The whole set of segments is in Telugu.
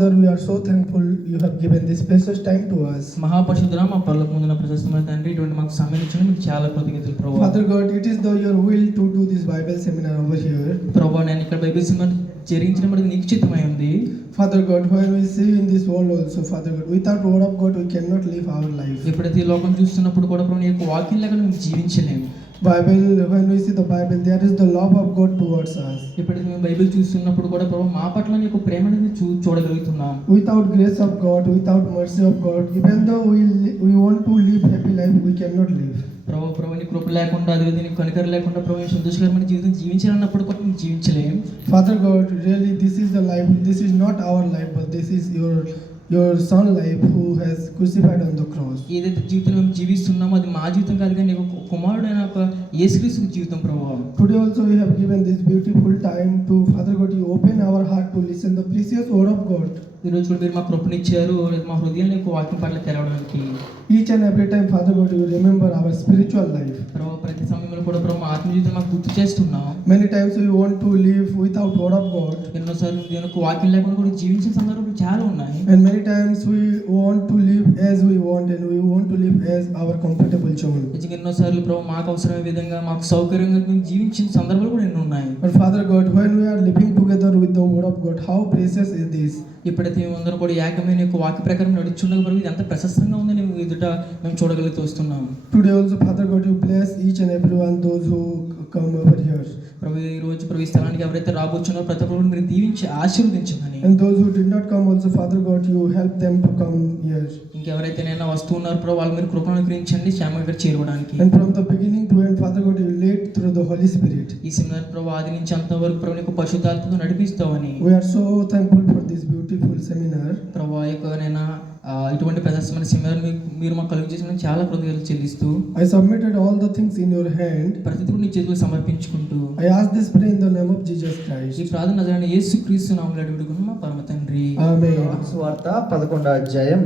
Father, we are so thankful you have given this precious time to us. మహాపరిశుద్ధుడా మా పరలోకమందున్న ప్రశస్తమైన తండ్రి, ఇటువంటి మాకు సమయం ఇచ్చిన మీకు చాలా కృతజ్ఞతలు ప్రభువా. Father God, it is your will to do this Bible seminar over here. ప్రభువా, నేను ఇక్కడ బైబిల్ సెమినార్ జరిగించడం అనేది నీకు చిత్తమై ఉంది. Father God, when we see in this world also, Father God, without word of God we cannot live our life. ఎప్పుడైతే ఈ లోకం చూస్తున్నప్పుడు కూడా ప్రభు నీ యొక్క వాక్యం లేకుండా మేము జీవించలేము. Bible, when we see the Bible, there is the love of God towards us. ఎప్పుడైతే మేము బైబిల్ చూస్తున్నప్పుడు కూడా ప్రభు మా పట్ల నీ యొక్క ప్రేమ అనేది చూడగలుగుతున్నాం. Without grace of God, without mercy of God, even though we want to live happy life, we cannot live. ప్రభు నీ కృప లేకుండా, అదే నీ కనికర లేకుండా ప్రభు సంతోషకరమైన జీవితం జీవించాలన్నప్పుడు కూడా మేము జీవించలేం. Father God, really this is the life, this is not our life, but this is your son life who has crucified on the cross. ఏదైతే జీవితం మేము జీవిస్తున్నామో అది మా జీవితం కాదు, కానీ నీకు కుమారుడైన ఒక యేసుక్రీస్తు జీవితం ప్రభువా. Today also we have given this beautiful time to Father God, you open our heart to listen the precious word of God. ఈ రోజు కూడా మీరు మా కృపనిచ్చారు, మా హృదయాన్ని యొక్క వాక్యం పట్ల తెరవడానికి. Each and every time, Father God, you remember our spiritual life. ప్రభు ప్రతి సమయంలో కూడా ప్రభు మా ఆత్మ జీవితం మాకు గుర్తు చేస్తున్నాం. Many times we want to live without word of God. ఎన్నోసార్లు దేవుని యొక్క వాక్యం లేకుండా కూడా జీవించిన సందర్భాలు చాలా ఉన్నాయి. And many times we want to live as we want, and we want to live as our comfortable zone. నిజంగా ఎన్నోసార్లు ప్రభు మాకు అవసరమైన విధంగా, మాకు సౌకర్యంగా మేము జీవించిన సందర్భాలు కూడా ఎన్నో ఉన్నాయి. But Father God, when we are living together with the word of God, how precious is this? ఎప్పుడైతే మేమందరం కూడా ఏకమైన యొక్క వాక్య ప్రకారం నడుచుండగా ప్రభు ఇది ఎంత ప్రశస్తంగా ఉందని ఎదుట మేము చూడగలుగుతూ వస్తున్నాం. Today also, Father God, you bless each and everyone, those who come over here. ప్రభు ఈ రోజు ప్రభు ఈ స్థలానికి ఎవరైతే రాబోతున్నారో ప్రతి ఒక్కరు మీరు దీవించి ఆశీర్వదించమని. And those who did not come also, Father God, you help them to come here. ఇంకెవరైతే నేను వస్తూ ఉన్నారో ప్రభు వాళ్ళు మీరు కృపను అనుగ్రహించండి క్షేమంగా ఇక్కడ చేరుకోవడానికి. And from the beginning to end, Father God, you lead through the Holy Spirit. ఈ సెమినార్ ప్రభు ఆది నుంచి అంతవరకు ప్రభు నీకు పరిశుద్ధాత్మతో నడిపిస్తావని. We are so thankful for this beautiful seminar. ప్రభు యొక్క నేను ఇటువంటి ప్రదర్శన సెమినార్ మీరు మాకు కలుగు చేసిన చాలా కృతజ్ఞతలు చెల్లిస్తూ I submitted all the things in your hand. ప్రతిదీ కూడా నీ చేతుల్లో సమర్పించుకుంటూ I ask this prayer in the name of Jesus Christ. ఈ ప్రార్థన నజరేయుడైన యేసుక్రీస్తు నామములో అడుగుతున్నాము మా పరమ తండ్రి. Amen. సువార్త 11వ అధ్యాయం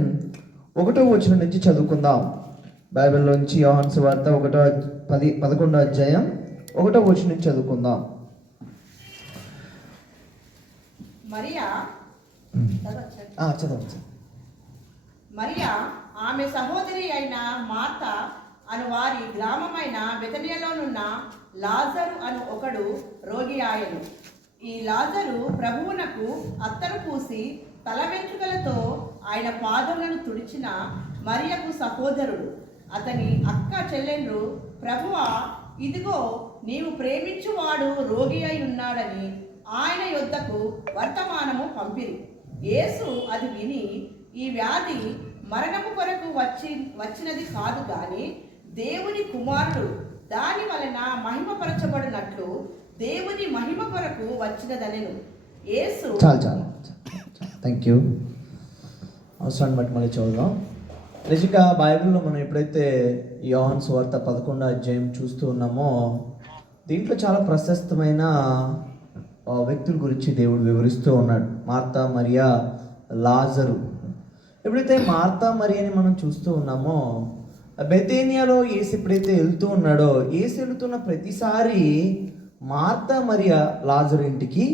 1వ వచనం నుంచి చదువుకుందాం. బైబిల్లోంచి యోహాను సువార్త 11వ అధ్యాయం 1వ వచనం నుంచి చదువుకుందాం. చదవచ్చు. మరియా ఆమె సహోదరి అయిన మార్త అను వారి గ్రామమైన బెతనియలోనున్న లాజరు అను ఒకడు రోగి ఆయను. ఈ లాజరు ప్రభువునకు అత్తరు పూసి తల వెంట్రుకలతో ఆయన పాదములను తుడిచిన మరియకు సహోదరుడు. అతని అక్క చెల్లెండ్రు, ప్రభువా, ఇదిగో నీవు ప్రేమించువాడు రోగి అయి ఉన్నాడని ఆయన యొద్దకు వర్తమానము పంపిరి. యేసు అది విని, ఈ వ్యాధి మరణము కొరకు వచ్చినది కాదు గాని దేవుని కుమారుడు దాని వలన మహిమపరచబడినట్లు దేవుని మహిమ కొరకు వచ్చినదనెను. యేసు చాలు థ్యాంక్ యూ. అవసరాన్ని బట్టి మళ్ళీ చూద్దాం. నిజంగా బైబిల్లో మనం ఎప్పుడైతే యోహాను సువార్త 11వ అధ్యాయం చూస్తూ ఉన్నామో దీంట్లో చాలా ప్రశస్తమైన వ్యక్తుల గురించి దేవుడు వివరిస్తూ ఉన్నాడు. మార్తా, మరియా, లాజరు. ఎప్పుడైతే మార్తా మరియని మనం చూస్తూ ఉన్నామో బెతేనియాలో యేసు ఎప్పుడైతే వెళ్తూ ఉన్నాడో యేసు వెళ్తున్న ప్రతిసారి మార్తా మరియా లాజరు ఇంటికి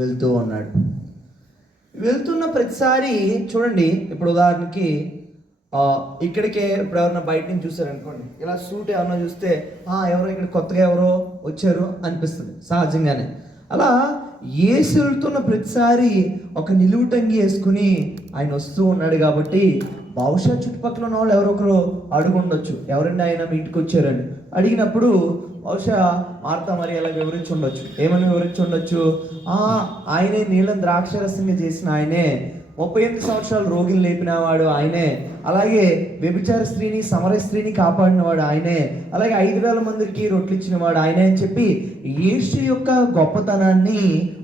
వెళ్తూ ఉన్నాడు. వెళ్తున్న ప్రతిసారి చూడండి, ఇప్పుడు ఉదాహరణకి ఇక్కడికే ఇప్పుడు ఎవరన్నా బయట నుంచి చూసారనుకోండి, ఇలా సూట్ ఎవరన్నా చూస్తే ఎవరో ఇక్కడ కొత్తగా ఎవరో వచ్చారు అనిపిస్తుంది సహజంగానే. అలా యేసు వెళ్తున్న ప్రతిసారి ఒక నిలువుటంగి వేసుకుని ఆయన వస్తూ ఉన్నాడు కాబట్టి బహుశా చుట్టుపక్కల ఉన్న వాళ్ళు ఎవరొకరు అడుగుండొచ్చు, ఎవరండి ఆయన మీ ఇంటికి వచ్చారండి. అడిగినప్పుడు బహుశా మార్తా మరియ అలా వివరించి ఉండొచ్చు. ఏమని వివరించి ఉండొచ్చు? ఆయనే నీళ్ళని ద్రాక్షరసంగా చేసిన ఆయనే, 38 సంవత్సరాలు రోగిని లేపినవాడు ఆయనే, అలాగే వ్యభిచార స్త్రీని సమర స్త్రీని కాపాడినవాడు ఆయనే, అలాగే 5,000 మందికి రొట్లు ఇచ్చినవాడు ఆయనే అని చెప్పి యేసు యొక్క గొప్పతనాన్ని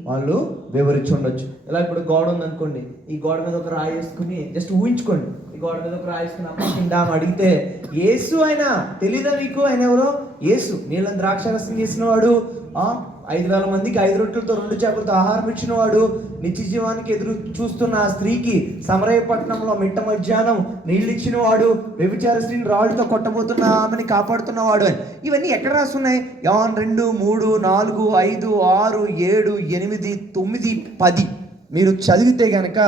వాళ్ళు వివరించి ఉండొచ్చు. ఇలా ఇప్పుడు గోడ ఉందనుకోండి, ఈ గోడ మీద ఒక రాయి వేసుకుని జస్ట్ ఊహించుకోండి, ఈ గోడ మీద ఒక రాయి వేసుకుని అమ్మ కింద అడిగితే యేసు ఆయన తెలీదా మీకు? ఆయన ఎవరో? యేసు నీళ్ళని ద్రాక్షరసం చేసినవాడు, 5,000 మందికి 5 రొట్టెలతో 2 చేపలతో ఆహారం ఇచ్చినవాడు, నిత్య జీవానికి ఎదురు చూస్తున్న ఆ స్త్రీకి సమరయ పట్టణంలో మిట్ట మధ్యాహ్నం నీళ్ళు ఇచ్చినవాడు, వ్యభిచార స్త్రీని రాళ్ళతో కొట్టబోతున్న ఆమెని కాపాడుతున్నవాడు అని. ఇవన్నీ ఎక్కడ రాస్తున్నాయి? యోహాను 2, 3, 4, 5, 6, 7, 8, 9, 10 మీరు చదివితే కనుక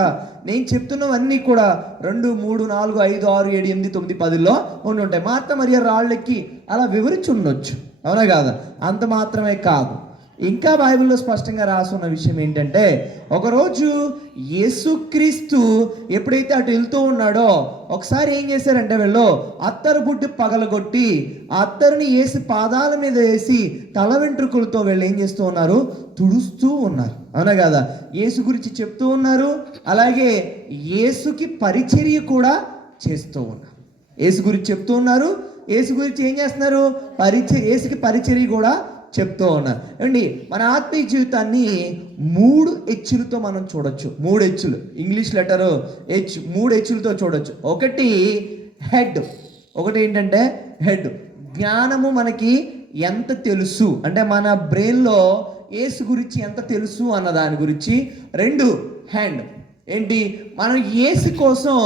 నేను చెప్తున్నవన్నీ కూడా 2, 3, 4, 5, 6, 7, 8, 9, 10లో ఉండి ఉంటాయి. మార్త మరియ రాళ్ళెక్కి అలా వివరించి ఉండొచ్చు, అవునా కాదా? అంత మాత్రమే కాదు, ఇంకా బైబిల్లో స్పష్టంగా రాసున్న విషయం ఏంటంటే, ఒకరోజు యేసుక్రీస్తు ఎప్పుడైతే అటు వెళ్తూ ఉన్నాడో ఒకసారి ఏం చేశారంటే వీళ్ళు అత్తరు బుడ్డి పగలగొట్టి ఆ అత్తరుని యేసు పాదాల మీద వేసి తల వెంట్రుకలతో వీళ్ళు ఏం చేస్తూ ఉన్నారు, తుడుస్తూ ఉన్నారు, అవునా కదా? యేసు గురించి చెప్తూ ఉన్నారు, అలాగే యేసుకి పరిచర్య కూడా చేస్తూ ఉన్నారు. యేసు గురించి చెప్తూ ఉన్నారు, యేసు గురించి ఏం చేస్తున్నారు, యేసుకి పరిచర్య కూడా చెప్తూ ఉన్నారు. ఏమండి, మన ఆత్మీయ జీవితాన్ని 3 హెచ్చులతో మనం చూడొచ్చు. 3 హెచ్చులు, ఇంగ్లీష్ లెటరు హెచ్, 3 హెచ్చులతో చూడొచ్చు. ఒకటి హెడ్, ఒకటి ఏంటంటే హెడ్, జ్ఞానము మనకి ఎంత తెలుసు అంటే మన బ్రెయిన్లో యేసు గురించి ఎంత తెలుసు అన్న దాని గురించి. 2 హ్యాండ్, ఏంటి మనం యేసు కోసం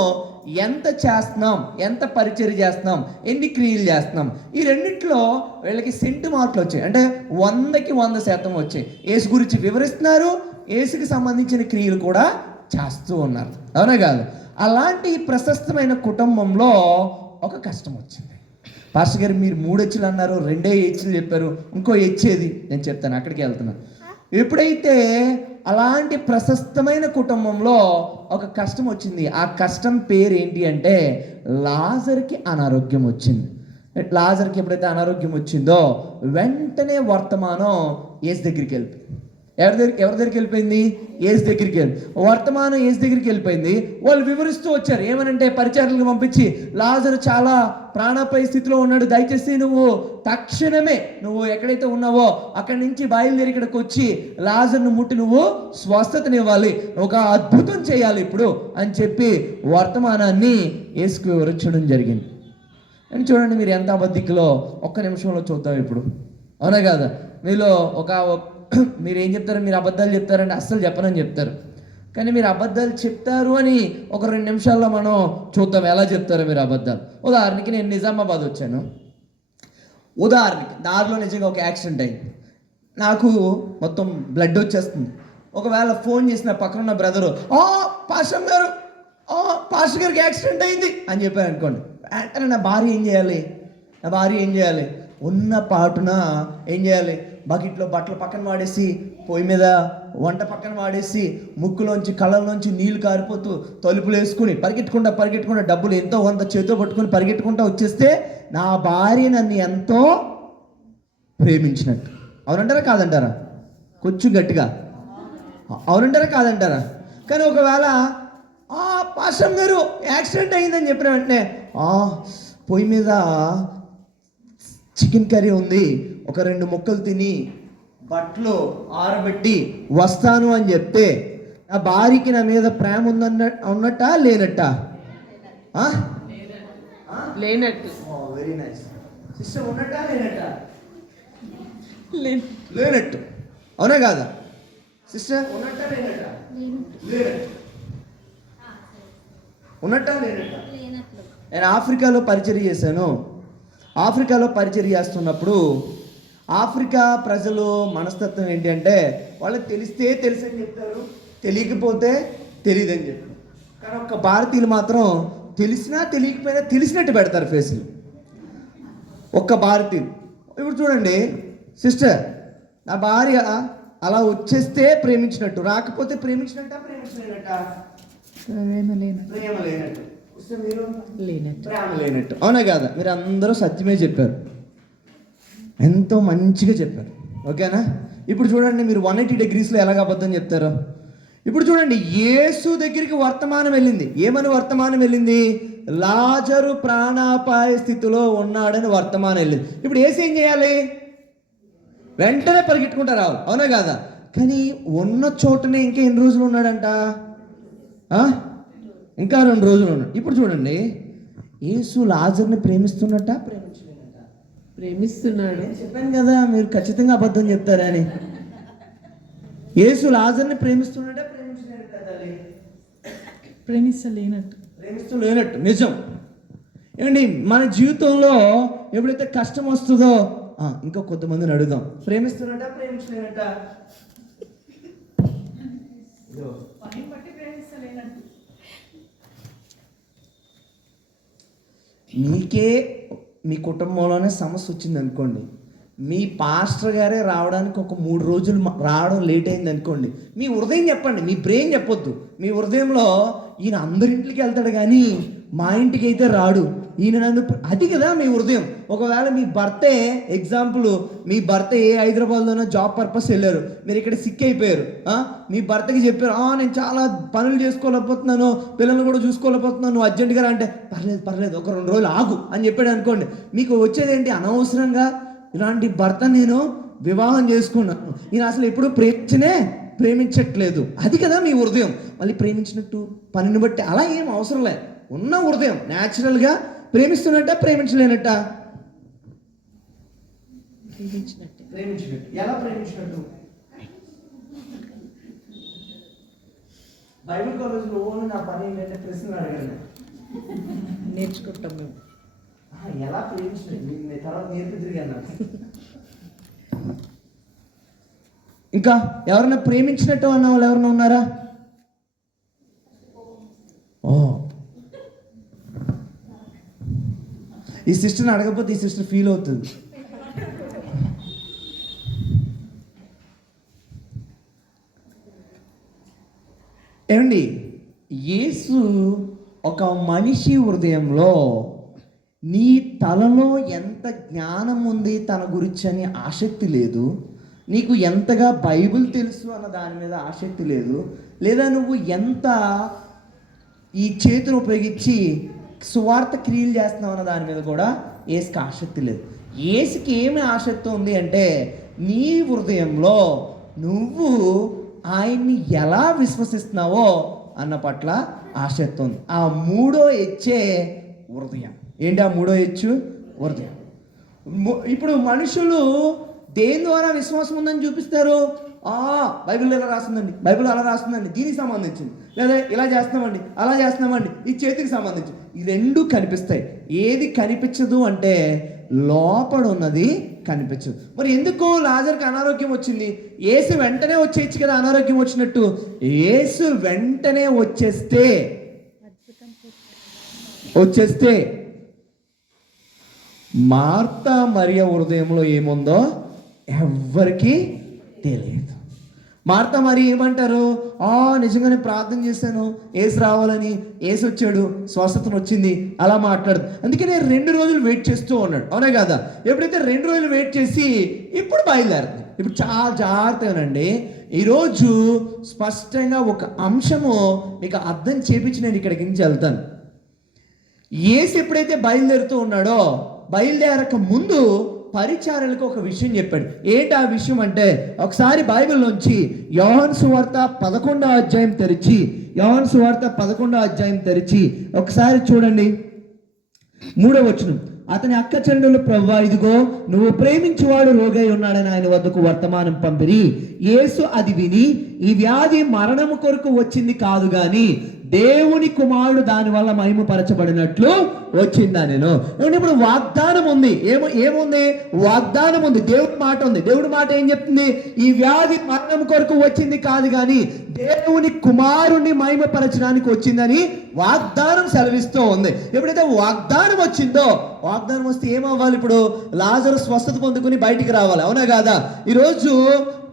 ఎంత చేస్తున్నాం, ఎంత పరిచర్య చేస్తున్నాం, ఎన్ని క్రియలు చేస్తున్నాం. ఈ రెండిట్లో వీళ్ళకి సెంటు మార్కులు వచ్చాయి, అంటే 100కి 100% వచ్చాయి. యేసు గురించి వివరిస్తున్నారు, యేసుకి సంబంధించిన క్రియలు కూడా చేస్తూ ఉన్నారు, అవునా కాదు? అలాంటి ప్రశస్తమైన కుటుంబంలో ఒక కష్టం వచ్చింది. పాస్టర్ గారు మీరు 3 హెచ్చులు అన్నారు, 2 హెచ్చులు చెప్పారు, ఇంకో హెచ్చేది నేను చెప్తాను, అక్కడికి వెళ్తున్నాను. ఎప్పుడైతే అలాంటి ప్రశస్తమైన కుటుంబంలో ఒక కష్టం వచ్చింది, ఆ కష్టం పేరు ఏంటి అంటే లాజర్కి అనారోగ్యం వచ్చింది. లాజర్కి ఎప్పుడైతే అనారోగ్యం వచ్చిందో వెంటనే వర్తమానం యేసు దగ్గరికి వెళ్ళిపోయింది. ఎవరి దగ్గరికి వెళ్ళిపోయింది? యేసు దగ్గరికి వర్తమానం యేసు దగ్గరికి వెళ్ళిపోయింది. వాళ్ళు వివరిస్తూ వచ్చారు, ఏమనంటే పరిచారులకు పంపించి, లాజరు చాలా ప్రాణాపాయ స్థితిలో ఉన్నాడు, దయచేసి నువ్వు తక్షణమే నువ్వు ఎక్కడైతే ఉన్నావో అక్కడి నుంచి బయలుదేరి ఇక్కడికి వచ్చి లాజర్ను ముట్టి నువ్వు స్వస్థతనివ్వాలి, ఒక అద్భుతం చేయాలి ఇప్పుడు అని చెప్పి వర్తమానాన్ని యేసుకు వివరించడం జరిగింది. అని చూడండి మీరు ఎంత అబద్ధికులో, ఒక్క నిమిషంలో చూద్దాం ఇప్పుడు, అవునా కాదా? మీలో మీరు ఏం చెప్తారు, మీరు అబద్ధాలు చెప్తారంటే అస్సలు చెప్పనని చెప్తారు, కానీ మీరు అబద్ధాలు చెప్తారు అని ఒక 2 నిమిషాల్లో మనం చూద్దాం ఎలా చెప్తారో మీరు అబద్ధాలు. ఉదాహరణకి నేను నిజామాబాద్ వచ్చాను, ఉదాహరణకి దారిలో నిజంగా ఒక యాక్సిడెంట్ అయింది, నాకు మొత్తం బ్లడ్ వచ్చేస్తుంది. ఒకవేళ ఫోన్ చేసిన పక్కన ఉన్న బ్రదరు, పాస్టర్ గారు, పాస్టర్ గారికి యాక్సిడెంట్ అయింది అని చెప్పారు అనుకోండి, వెంటనే నా భార్య ఏం చేయాలి, ఉన్న పాటున ఏం చేయాలి, బకెట్లో బట్టలు పక్కన వాడేసి, పొయ్యి మీద వంట పక్కన వాడేసి, ముక్కులోంచి కళ్ళలోంచి నీళ్లు కారిపోతూ తలుపులు వేసుకుని పరిగెట్టుకుంటా డబ్బులు ఎంతో కొంత చేతితో పట్టుకుని పరిగెట్టుకుంటా వచ్చేస్తే నా భార్య నన్ను ఎంతో ప్రేమించినట్టు. అవునంటారా కాదంటారా? కొంచెం గట్టిగా అవునంటారా కాదంటారా? కానీ ఒకవేళ పాస్టర్ గారు యాక్సిడెంట్ అయిందని చెప్పిన వెంటనే పొయ్యి మీద చికెన్ కర్రీ ఉంది, ఒక 2 ముక్కలు తిని బట్టలు ఆరబెట్టి వస్తాను అని చెప్తే నా భార్యకి నా మీద ప్రేమ ఉన్నట్టా లేనట్టా? లేనట్టు. వెరీ నైస్ సిస్టర్, ఉన్నట్టా లేనట్టా? లేనట్టు, అవునా కాదా సిస్టర్? ఉన్నట్టా లేనట్టా? ఉన్నట్టా లేనట్టా? నేను ఆఫ్రికాలో పరిచర్య చేశాను. ఆఫ్రికాలో పరిచర్య చేస్తున్నప్పుడు ఆఫ్రికా ప్రజలు మనస్తత్వం ఏంటి అంటే, వాళ్ళకి తెలిస్తే తెలుసని చెప్తారు, తెలియకపోతే తెలియదని చెప్తారు. కానీ ఒక్క భారతీయులు మాత్రం తెలిసినా తెలియకపోయినా తెలిసినట్టు పెడతారు ఫేస్లు. ఒక్క భారతీయులు. ఇప్పుడు చూడండి సిస్టర్, నా భార్య అలా వచ్చేస్తే ప్రేమించినట్టు, రాకపోతే ప్రేమించినట్ట ప్రేమ లేనట్టు, ప్రేమ లేనట్టు, అవునా కాదా? మీరు అందరూ సత్యమే చెప్పారు, ఎంతో మంచిగా చెప్పారు, ఓకేనా? ఇప్పుడు చూడండి మీరు 180 degreesలో ఎలాగ అబద్ధం చెప్తారో. ఇప్పుడు చూడండి యేసు దగ్గరికి వర్తమానం వెళ్ళింది. ఏమని వర్తమానం వెళ్ళింది? లాజరు ప్రాణాపాయ స్థితిలో ఉన్నాడని వర్తమానం వెళ్ళింది. ఇప్పుడు యేసు ఏం చేయాలి? వెంటనే పరిగెట్టుకుంటా రావాలి, అవునా కాదా? కానీ ఉన్న చోటనే ఇంకా ఎన్ని రోజులు ఉన్నాడంట? ఇంకా 2 రోజులు ఉన్నాడు. ఇప్పుడు చూడండి యేసు లాజర్ని ప్రేమిస్తున్నట్ట ప్రేమిస్తున్నాడు. చెప్పాను కదా మీరు ఖచ్చితంగా అబద్ధం చెప్తారని. యేసు లాజర్ని ప్రేమిస్తున్నట్ట ప్రేమిస్తలేనట్టు నిజం. ఏమండి మన జీవితంలో ఎప్పుడైతే కష్టం వస్తుందో ఇంకా కొంతమందిని అడుగుదాం, ప్రేమిస్తున్నట్ట ప్రేమించలేనట్ట? మీకే మీ కుటుంబంలోనే సమస్య వచ్చింది అనుకోండి, మీ పాస్టర్ గారే రావడానికి ఒక 3 రోజులు రావడం లేట్ అయింది అనుకోండి, మీ హృదయం చెప్పండి, మీ బ్రెయిన్ చెప్పొద్దు. మీ హృదయంలో ఈయన అందరింటికి వెళ్తాడు కానీ మా ఇంటికి అయితే రాడు, ఈయన నన్ను, అది కదా మీ హృదయం. ఒకవేళ మీ భర్తే, ఎగ్జాంపుల్, మీ భర్త ఏ హైదరాబాద్లోనో జాబ్ పర్పస్ వెళ్ళారు, మీరు ఇక్కడ సిక్ అయిపోయారు. మీ భర్తకి చెప్పారు, నేను చాలా పనులు చేసుకోలేకపోతున్నాను, పిల్లల్ని కూడా చూసుకోలేకపోతున్నాను, నువ్వు అర్జెంటుగా రా అంటే, పర్లేదు ఒక 2 రోజులు ఆగు అని చెప్పాడు అనుకోండి. మీకు వచ్చేదేంటి? అనవసరంగా ఇలాంటి భర్త నేను వివాహం చేసుకున్నాను, ఈయన అసలు ఎప్పుడు ప్రేమించట్లేదు. అది కదా మీ హృదయం. మళ్ళీ ప్రేమించినట్టు పనిని బట్టి అలా ఏం అవసరం లేదు. ఉన్న హృదయం న్యాచురల్గా ప్రేమిస్తున్నట్ట, ప్రేమించలేనట్ట? ప్రేమించినట్టు. ఎలా ప్రేమించినట్టు? బైబిల్ కాలేజ్లో నా పని ఏంటంటే ప్రశ్నలు అడగండి, నేర్చుకుంటాం మేము. ఎలా ప్రేమించినట్టు తర్వాత నేర్పిద్దరు అన్నారు. ఇంకా ఎవరైనా ప్రేమించినట్టు అన్న వాళ్ళు ఎవరైనా ఉన్నారా? ఈ సిస్టర్ని అడగకపోతే ఈ సిస్టర్ ఫీల్ అవుతుంది. ఏమండి, యేసు ఒక మనిషి హృదయంలో నీ తలలో ఎంత జ్ఞానం ఉంది తన గురించి అని ఆసక్తి లేదు, నీకు ఎంతగా బైబిల్ తెలుసు అన్న దాని మీద ఆసక్తి లేదు, లేదా నువ్వు ఎంత ఈ చేతిని ఉపయోగించి సువార్త క్రియలు చేస్తున్నావు అన్న దాని మీద కూడా యేసుకి ఆసక్తి లేదు. యేసుకి ఏమి ఆసక్తి ఉంది అంటే నీ హృదయంలో నువ్వు ఆయన్ని ఎలా విశ్వసిస్తున్నావో అన్న పట్ల ఆసక్తి ఉంది. ఆ 3వ హెచ్చే హృదయం. ఏంటి ఆ 3వ హెచ్చు? హృదయం. ఇప్పుడు మనుషులు దేని ద్వారా విశ్వాసం ఉందని చూపిస్తారు? బైబిల్ ఇలా రాస్తుందండి, బైబిల్ అలా రాస్తుందండి, దీనికి సంబంధించింది, లేదా ఇలా చేస్తున్నామండి, అలా చేస్తున్నామండి, ఈ చేతికి సంబంధించి. ఈ 2 కనిపిస్తాయి. ఏది కనిపించదు అంటే లోపల ఉన్నది కనిపించదు. మరి ఎందుకు లాజర్కి అనారోగ్యం వచ్చింది? యేసు వెంటనే వచ్చేయచ్చు కదా అనారోగ్యం వచ్చినట్టు. యేసు వెంటనే వచ్చేస్తే మార్తా మరియ హృదయంలో ఏముందో ఎవ్వరికీ తెలియదు. మార్తా మరి ఏమంటారు? నిజంగానే ప్రార్థన చేశాను, యేసు రావాలని, యేసు వచ్చాడు, స్వస్థతను వచ్చింది, అలా మాట్లాడదు. అందుకనే 2 రోజులు వెయిట్ చేస్తూ ఉన్నాడు, అవునా కదా? ఎప్పుడైతే 2 రోజులు వెయిట్ చేసి ఇప్పుడు బయలుదేరుతుంది. ఇప్పుడు చాలా జాగ్రత్తగానండి, ఈరోజు స్పష్టంగా ఒక అంశము మీకు అర్థం చేపించి నేను ఇక్కడికి నుంచి వెళ్తాను. యేసు ఎప్పుడైతే బయలుదేరుతూ ఉన్నాడో, బయలుదేరక ముందు పరిచారులకు ఒక విషయం చెప్పాడు. ఏంటి ఆ విషయం అంటే, ఒకసారి బైబిల్లోంచి యోహాను సువార్త 11వ అధ్యాయం తెరిచి, యోహాను సువార్త 11వ అధ్యాయం తెరిచి ఒకసారి చూడండి. 3వ వచనం. అతని అక్క చెల్లెలు, ప్రభువా ఇదిగో నువ్వు ప్రేమించువాడు రోగై ఉన్నాడని ఆయన వద్దకు వర్తమానం పంపిరి. యేసు అది విని, ఈ వ్యాధి మరణము కొరకు వచ్చింది కాదు గాని దేవుని కుమారుడు దాని వల్ల మహిమపరచబడినట్లు వచ్చిందా నేను. ఇప్పుడు వాగ్దానం ఉంది. ఏముంది? వాగ్దానం ఉంది, దేవుడి మాట ఉంది. దేవుడి మాట ఏం చెప్తుంది? ఈ వ్యాధి మరణం కొరకు వచ్చింది కాదు కానీ దేవుని కుమారుణ్ణి మహిమపరచడానికి వచ్చిందని వాగ్దానం సెలవిస్తూ ఉంది. ఎప్పుడైతే వాగ్దానం వచ్చిందో, వాగ్దానం వస్తే ఏమవ్వాలి? ఇప్పుడు లాజరు స్వస్థత పొందుకుని బయటికి రావాలి, అవునా కాదా? ఈరోజు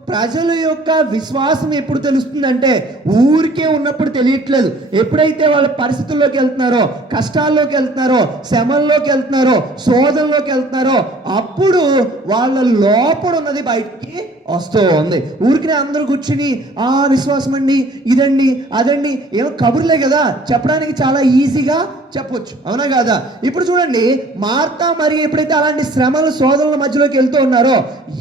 ప్రజల యొక్క విశ్వాసం ఎప్పుడు తెలుస్తుందంటే ఊరికే ఉన్నప్పుడు తెలియట్లేదు. ఎప్పుడైతే వాళ్ళ పరిస్థితుల్లోకి వెళ్తున్నారో, కష్టాల్లోకి వెళ్తున్నారో, శ్రమల్లోకి వెళ్తున్నారో, శోధనలోకి వెళ్తున్నారో, అప్పుడు వాళ్ళ లోపల ఉన్నది బయటికి వస్తూ ఉంది. ఊరికినే అందరూ కూర్చుని విశ్వాసం అండి, ఇదండి, అదండి, ఏమో కబుర్లే కదా, చెప్పడానికి చాలా ఈజీగా చెప్పొచ్చు, అవునా కాదా? ఇప్పుడు చూడండి, మార్తా మరి ఎప్పుడైతే అలాంటి శ్రమల శోధనల మధ్యలోకి వెళ్తూ ఉన్నారో,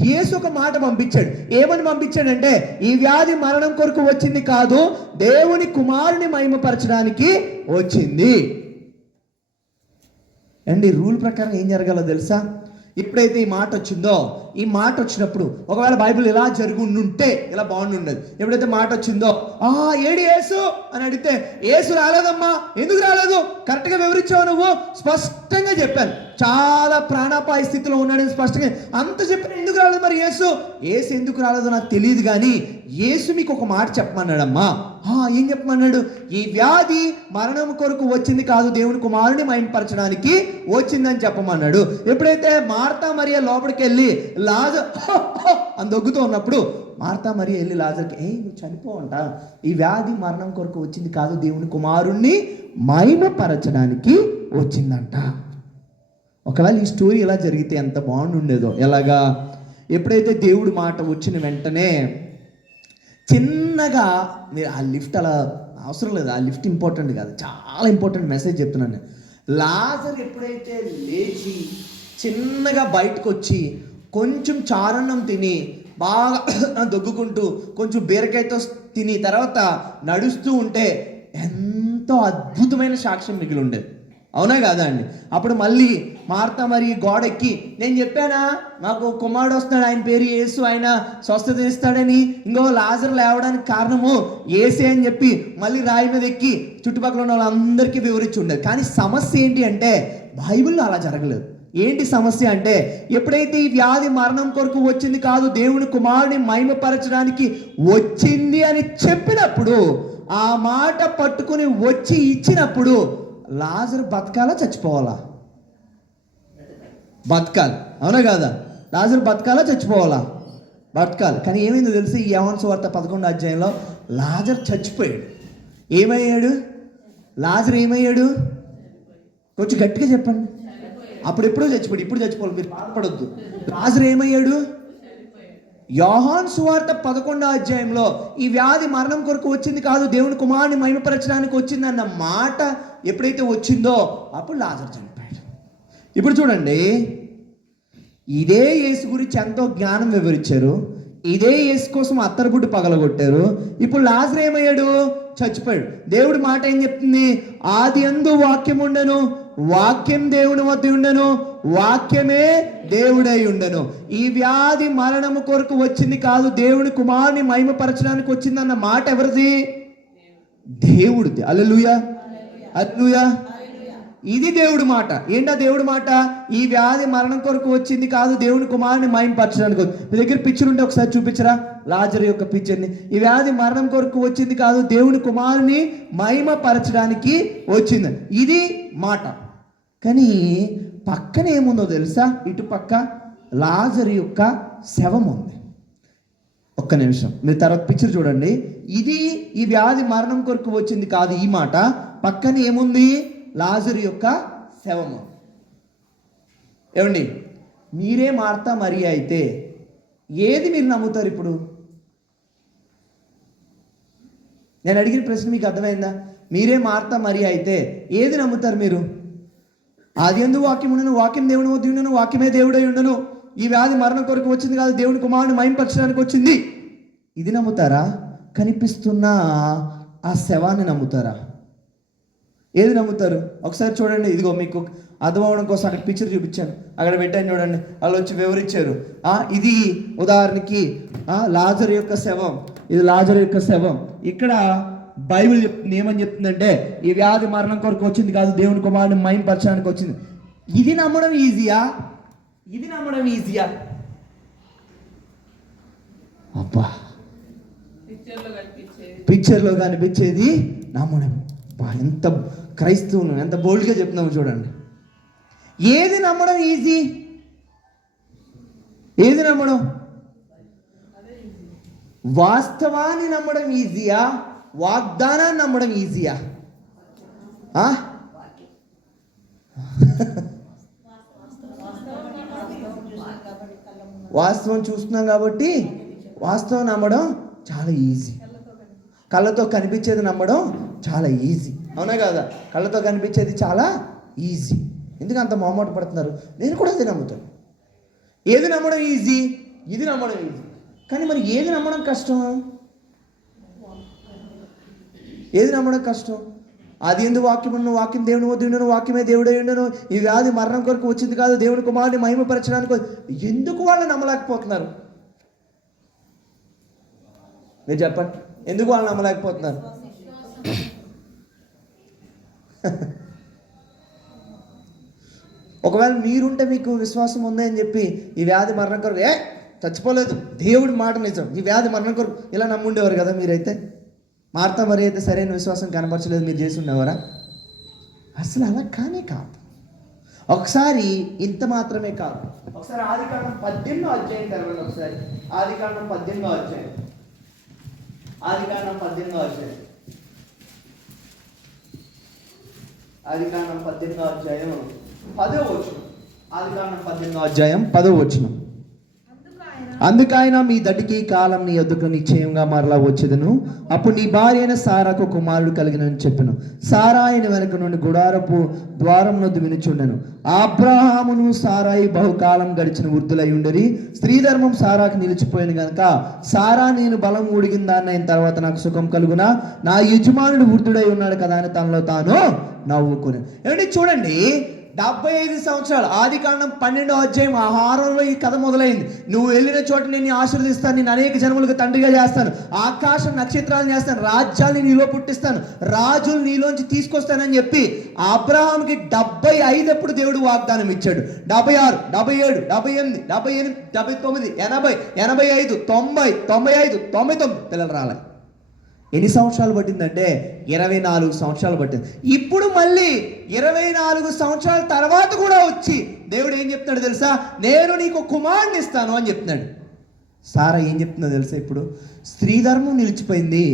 యేసు ఒక మాట పంపించాడు. ఏమని పంపించాడంటే, ఈ వ్యాధి మరణం కొరకు వచ్చింది కాదు, దేవుని కుమారుని మహిమపరచడానికి వచ్చింది. అండి, రూల్ ప్రకారం ఏం జరగాలో తెలుసా? ఎప్పుడైతే ఈ మాట వచ్చిందో, ఈ మాట వచ్చినప్పుడు ఒకవేళ బైబిల్ ఇలా జరుగుండుంటే ఇలా బాగుండుండదు. ఎప్పుడైతే మాట వచ్చిందో, ఏడి యేసు అని అడిగితే, యేసు రాలేదమ్మా, ఎందుకు రాలేదు, కరెక్ట్గా వివరించావు నువ్వు, స్పష్టంగా చెప్పాను. చాలా ప్రాణాపాయ స్థితిలో ఉన్నాడని స్పష్టంగా అంత చెప్పిన ఎందుకు రాలేదు మరి యేసు ఎందుకు రాలేదో నాకు తెలియదు, కానీ యేసు మీకు ఒక మాట చెప్పమన్నాడమ్మా. ఏం చెప్పమన్నాడు? ఈ వ్యాధి మరణం కొరకు వచ్చింది కాదు, దేవుని కుమారుని మహిమపరచడానికి వచ్చిందని చెప్పమన్నాడు. ఎప్పుడైతే మార్తా మరియ లోపలికి వెళ్ళి లాజరు అని దగ్గుతూ ఉన్నప్పుడు మార్తా మరియ వెళ్ళి లాజర్కి నువ్వు చనిపోవంట, ఈ వ్యాధి మరణం కొరకు వచ్చింది కాదు, దేవుని కుమారుణ్ణి మహిమపరచడానికి వచ్చిందంట. ఒకవేళ ఈ స్టోరీ ఎలా జరిగితే ఎంత బాగుండేదో. ఎలాగా? ఎప్పుడైతే దేవుడి మాట వచ్చిన వెంటనే చిన్నగా మీరు ఆ లిఫ్ట్ అలా అవసరం లేదు, ఆ లిఫ్ట్ ఇంపార్టెంట్ కాదు, చాలా ఇంపార్టెంట్ మెసేజ్ చెప్తున్నాను. లాజర్ ఎప్పుడైతే లేచి చిన్నగా బయటకు వచ్చి కొంచెం చారన్నం తిని బాగా దగ్గుకుంటూ కొంచెం బీరకాయతో తిని తర్వాత నడుస్తూ ఉంటే ఎంతో అద్భుతమైన సాక్ష్యం మిగిలి ఉండేది. అవునా కాదా అండి? అప్పుడు మళ్ళీ మార్తా మరి గోడెక్కి నేను చెప్పానా నాకు కుమారుడు వస్తున్నాడు, ఆయన పేరు యేసు, ఆయన స్వస్థత ఇస్తాడని, ఇంకో లాజర్ లేవడానికి కారణము యేసే అని చెప్పి మళ్ళీ రాయి మీద ఎక్కి చుట్టుపక్కల ఉన్న వాళ్ళందరికీ వివరించి ఉండేది. కానీ సమస్య ఏంటి అంటే బైబిల్లో అలా జరగలేదు. ఏంటి సమస్య అంటే ఎప్పుడైతే ఈ వ్యాధి మరణం కొరకు వచ్చింది కాదు, దేవుని కుమారుని మహిమపరచడానికి వచ్చింది అని చెప్పినప్పుడు, ఆ మాట పట్టుకుని వచ్చి ఇచ్చినప్పుడు లాజరు బతకాలా చచ్చిపోవాలా? బతకాలి. అవునా కాదా? లాజరు బతకాలా చచ్చిపోవాలా? బతకాలి. కానీ ఏమైందో తెలిసి ఈ యోహాను సువార్త 11వ అధ్యాయంలో లాజరు చచ్చిపోయాడు. ఏమయ్యాడు? లాజరు ఏమయ్యాడు? కొంచెం గట్టిగా చెప్పండి. అప్పుడు ఎప్పుడో చచ్చిపోయాడు, ఇప్పుడు చచ్చిపోవాలి, మీరు బాధపడొద్దు. లాజరు ఏమయ్యాడు? యోహాను సువార్త 11వ అధ్యాయంలో ఈ వ్యాధి మరణం కొరకు వచ్చింది కాదు, దేవుని కుమారుని మహిమపరచడానికి వచ్చింది అన్న మాట ఎప్పుడైతే వచ్చిందో అప్పుడు లాజరు చనిపోయాడు. ఇప్పుడు చూడండి, ఇదే యేసు గురించి ఎంతో జ్ఞానం వివరించారు, ఇదే యేసు కోసం అత్తరుబుడ్డు పగలగొట్టారు. ఇప్పుడు లాజరు ఏమయ్యాడు? చచ్చిపోయాడు. దేవుడి మాట ఏం చెప్తుంది? ఆదియందు వాక్యం ఉండెను, వాక్యం దేవుని వద్ద ఉండెను, వాక్యమే దేవుడై ఉండెను. ఈ వ్యాధి మరణము కొరకు వచ్చింది కాదు, దేవుని కుమారుని మహిమపరచడానికి వచ్చిందన్న మాట ఎవరిది? దేవుడిది. హల్లెలూయా, హల్లెలూయా. ఇది దేవుడి మాట. ఏంటా దేవుడి మాట? ఈ వ్యాధి మరణం కొరకు వచ్చింది కాదు, దేవుని కుమారుని మహిమపరచడానికి. మీ దగ్గర పిక్చర్ ఉంటే ఒకసారి చూపించరా లాజరు యొక్క పిక్చర్ని. ఈ వ్యాధి మరణం కొరకు వచ్చింది కాదు, దేవుని కుమారుని మహిమపరచడానికి వచ్చింది. ఇది మాట. కానీ పక్కన ఏముందో తెలుసా? ఇటు పక్క లాజరు యొక్క శవం ఉంది. ఒక్క నిమిషం, మీరు తర్వాత పిక్చర్ చూడండి. ఇది ఈ వ్యాధి మరణం కొరకు వచ్చింది కాదు ఈ మాట. పక్కన ఏముంది? లాజరు యొక్క శవము. ఏమండి, మీరే మార్తా మరియా అయితే ఏది మీరు నమ్ముతారు? ఇప్పుడు నేను అడిగిన ప్రశ్న మీకు అర్థమైందా? మీరే మార్తా మరియా అయితే ఏది నమ్ముతారు మీరు? ఆదియందు వాక్యం ఉండను, వాక్యం దేవుని వద్ద ఉండను, వాక్యమే దేవుడై ఉండను, ఈ వ్యాధి మరణం కొరకు వచ్చింది కాదు, దేవుని కుమారుని మహిమపరచడానికి వచ్చింది. ఇది నమ్ముతారా? కనిపిస్తున్న ఆ శవాన్ని నమ్ముతారా? ఏది నమ్ముతారు? ఒకసారి చూడండి. ఇదిగో మీకు అర్థం అవడం కోసం అక్కడ పిక్చర్ చూపించాను, అక్కడ పెట్టాను చూడండి. వాళ్ళు వచ్చి వివరించారు. ఇది ఉదాహరణకి లాజరు యొక్క శవం, ఇది లాజరు యొక్క శవం. ఇక్కడ బైబిల్ చెప్తుంది, ఏమని చెప్తుందంటే ఈ వ్యాధి మరణం కొరకు వచ్చింది కాదు, దేవుని కుమారుని మహిమపరచడానికి వచ్చింది. ఇది నమ్మడం ఈజీయా? ఇది నమ్మడం ఈజీయా? అబ్బా, పిక్చర్లో కనిపించేది నమ్మడం. ఎంత క్రైస్తవును ఎంత బోల్డ్గా చెప్తున్నాము చూడండి. ఏది నమ్మడం ఈజీ? ఏది నమ్మడం? వాస్తవాన్ని నమ్మడం ఈజీయా, వాగ్దానాన్ని నమ్మడం ఈజీయా? వాస్తవం చూస్తున్నాం కాబట్టి వాస్తవం నమ్మడం చాలా ఈజీ. కళ్ళతో కనిపించేది నమ్మడం చాలా ఈజీ. అవునా కాదా? కళ్ళతో కనిపించేది చాలా ఈజీ. ఎందుకు అంత మొహమాట పడుతున్నారు? నేను కూడా అదే నమ్ముతాను. ఏది నమ్మడం ఈజీ? ఇది నమ్మడం ఈజీ. కానీ మరి ఏది నమ్మడం కష్టం? ఏది నమ్మడం కష్టం? అది ఎందుకు వాక్యం ఉన్న, వాక్యం దేవుని వద్ద ఉండను, వాక్యమే దేవుడై ఉండను, ఈ వ్యాధి మరణం కొరకు వచ్చింది కాదు, దేవుని కుమారుని మహిమపరచడానికి. ఎందుకు వాళ్ళు నమ్మలేకపోతున్నారు? మీరు చెప్పండి, ఎందుకు వాళ్ళు నమ్మలేకపోతున్నారు? ఒకవేళ మీరుంటే మీకు విశ్వాసం ఉంది అని చెప్పి ఈ వ్యాధి మరణం కొరకు చచ్చిపోలేదు, దేవుడి మాట నిజం, ఈ వ్యాధి మరణం కొరకు ఇలా నమ్ముండేవారు కదా మీరైతే. మార్తా మరి అయితే సరైన విశ్వాసం కనపరచలేదు, మీరు చేసి ఉండేవారా? అసలు అలా కానే కాదు. ఒకసారి ఇంత మాత్రమే కాదు, ఒకసారి ఆదికాండం 18వ అధ్యాయం తెరవండి. ఒకసారి ఆదికాండం 18వ అధ్యాయం, ఆదికాండం 18వ అధ్యాయం, ఆదికాండం 18వ అధ్యాయం 10వ వచనం. ఆదికాండం 18వ అధ్యాయం 10వ వచనం. అందుకైనా మీ దటికి కాలం నీ యొద్దకు నిశ్చయంగా మరలా వచ్చేదను, అప్పుడు నీ భార్య అయిన సారాకు కుమారుడు కలిగినని చెప్పాను. సారా ఆయన వెనక నుండి గుడారపు ద్వారం నొద్దు వినుచుండెను. అబ్రహామును సారాయి బహుకాలం గడిచిన వృద్ధులై ఉండరి, స్త్రీ ధర్మం సారాకు నిలిచిపోయింది కనుక సారా నేను బలం ఉడిగిన దాన్ని అయిన తర్వాత నాకు సుఖం కలుగునా, నా యజమానుడు వృద్ధుడై ఉన్నాడు కదా అని తనలో తాను నవ్వుకుని. ఏమంటే చూడండి, 75 సంవత్సరాలు, ఆదికాండం 12వ అధ్యాయం 6లో ఈ కథ మొదలైంది. నువ్వు వెళ్ళిన చోట నేను ఆశీర్వదిస్తాను, నేను అనేక జనములకు తండ్రిగా చేస్తాను, ఆకాశం నక్షత్రాలను చేస్తాను, రాజ్యాన్ని నీలో పుట్టిస్తాను, రాజులు నీలోంచి తీసుకొస్తానని చెప్పి అబ్రహాంకి 75 అప్పుడు దేవుడు వాగ్దానం ఇచ్చాడు. 76, 77, 78, 78, 79, 80, 85, 90, 95, 99 పిల్లలు రాలే. ఎన్ని సంవత్సరాలు పట్టిందంటే 24 సంవత్సరాలు పట్టింది. ఇప్పుడు మళ్ళీ 24 సంవత్సరాల తర్వాత కూడా వచ్చి దేవుడు ఏం చెప్తున్నాడు తెలుసా? నేను నీకు కుమారుని ఇస్తాను అని చెప్తున్నాడు. సారా ఏం చెప్తుందో తెలుసా? ఇప్పుడు స్త్రీ ధర్మం నిలిచిపోయింది,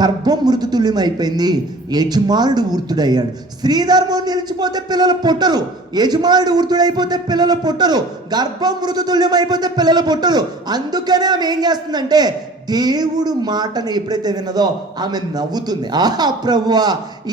గర్భం మృతుతుల్యం అయిపోయింది, యజమానుడు వృద్ధుడయ్యాడు. స్త్రీ ధర్మం నిలిచిపోతే పిల్లలు పుట్టరు, యజమానుడు వృద్ధుడైపోతే పిల్లలు పుట్టరు, గర్భం మృతుతుల్యం అయిపోతే పిల్లలు పుట్టరు. అందుకనే ఆమె ఏం చేస్తుందంటే దేవుడు మాటను ఎప్పుడైతే విన్నదో ఆమె నవ్వుతుంది. ఆహా ప్రభువా,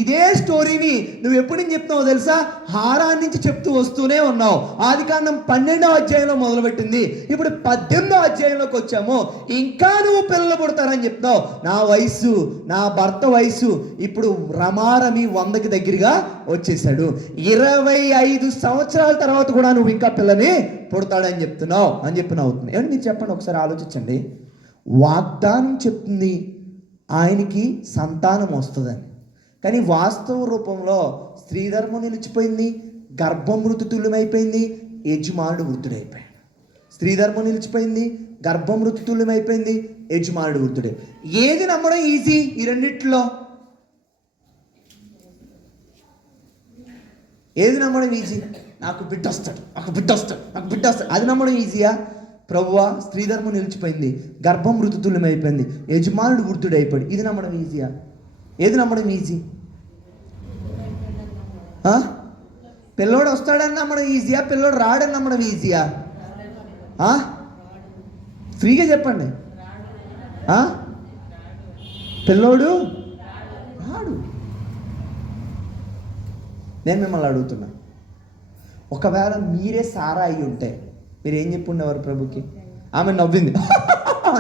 ఇదే స్టోరీని నువ్వు ఎప్పుడు చెప్తున్నావు తెలుసా? హారాన్ నుంచి చెప్తూ వస్తూనే ఉన్నావు. ఆదికాండం 12వ అధ్యాయంలో మొదలుపెట్టింది, ఇప్పుడు 18వ అధ్యాయంలోకి వచ్చాము. ఇంకా నువ్వు పిల్లలు పుడతారని చెప్తావు. నా వయసు, నా భర్త వయసు ఇప్పుడు రమారమి 100కి దగ్గరగా వచ్చేసాడు. 25 సంవత్సరాల తర్వాత కూడా నువ్వు ఇంకా పిల్లని పుడతాడని చెప్తున్నావు అని చెప్పి నవ్వుతుంది. ఏమంటే మీరు చెప్పండి, ఒకసారి ఆలోచించండి. వాగ్దానం చెప్తుంది ఆయనకి సంతానం వస్తుందని, కానీ వాస్తవ రూపంలో స్త్రీ ధర్మం నిలిచిపోయింది, గర్భం మృతుతుల్యమైపోయింది, యజమానుడు వృద్ధుడైపోయాడు. స్త్రీ ధర్మం నిలిచిపోయింది, గర్భం మృతుతుల్యమైపోయింది, యజమానుడు వృద్ధుడే. ఏది నమ్మడం ఈజీ ఈ రెండిట్లో? ఏది నమ్మడం ఈజీ? నాకు బిడ్డ వస్తాడు, నాకు బిడ్డ వస్తాడు, నాకు బిడ్డ వస్తాడు, అది నమ్మడం ఈజీయా? ప్రభువా స్త్రీ ధర్మం నిలిచిపోయింది, గర్భం మృతుతుల్యం అయిపోయింది, యజమానుడు వృద్ధుడైపోయాడు, ఇది నమ్మడం ఈజీయా? ఏది నమ్మడం ఈజీ? పిల్లోడు వస్తాడని నమ్మడం ఈజీయా, పిల్లోడు రాడని నమ్మడం ఈజీయా? ఫ్రీగా చెప్పండి. పిల్లోడు రాడు. నేను మిమ్మల్ని అడుగుతున్నా, ఒకవేళ మీరే సారా అయి ఉంటే మీరు ఏం చెప్పుండేవారు ప్రభుకి? ఆమె నవ్వింది.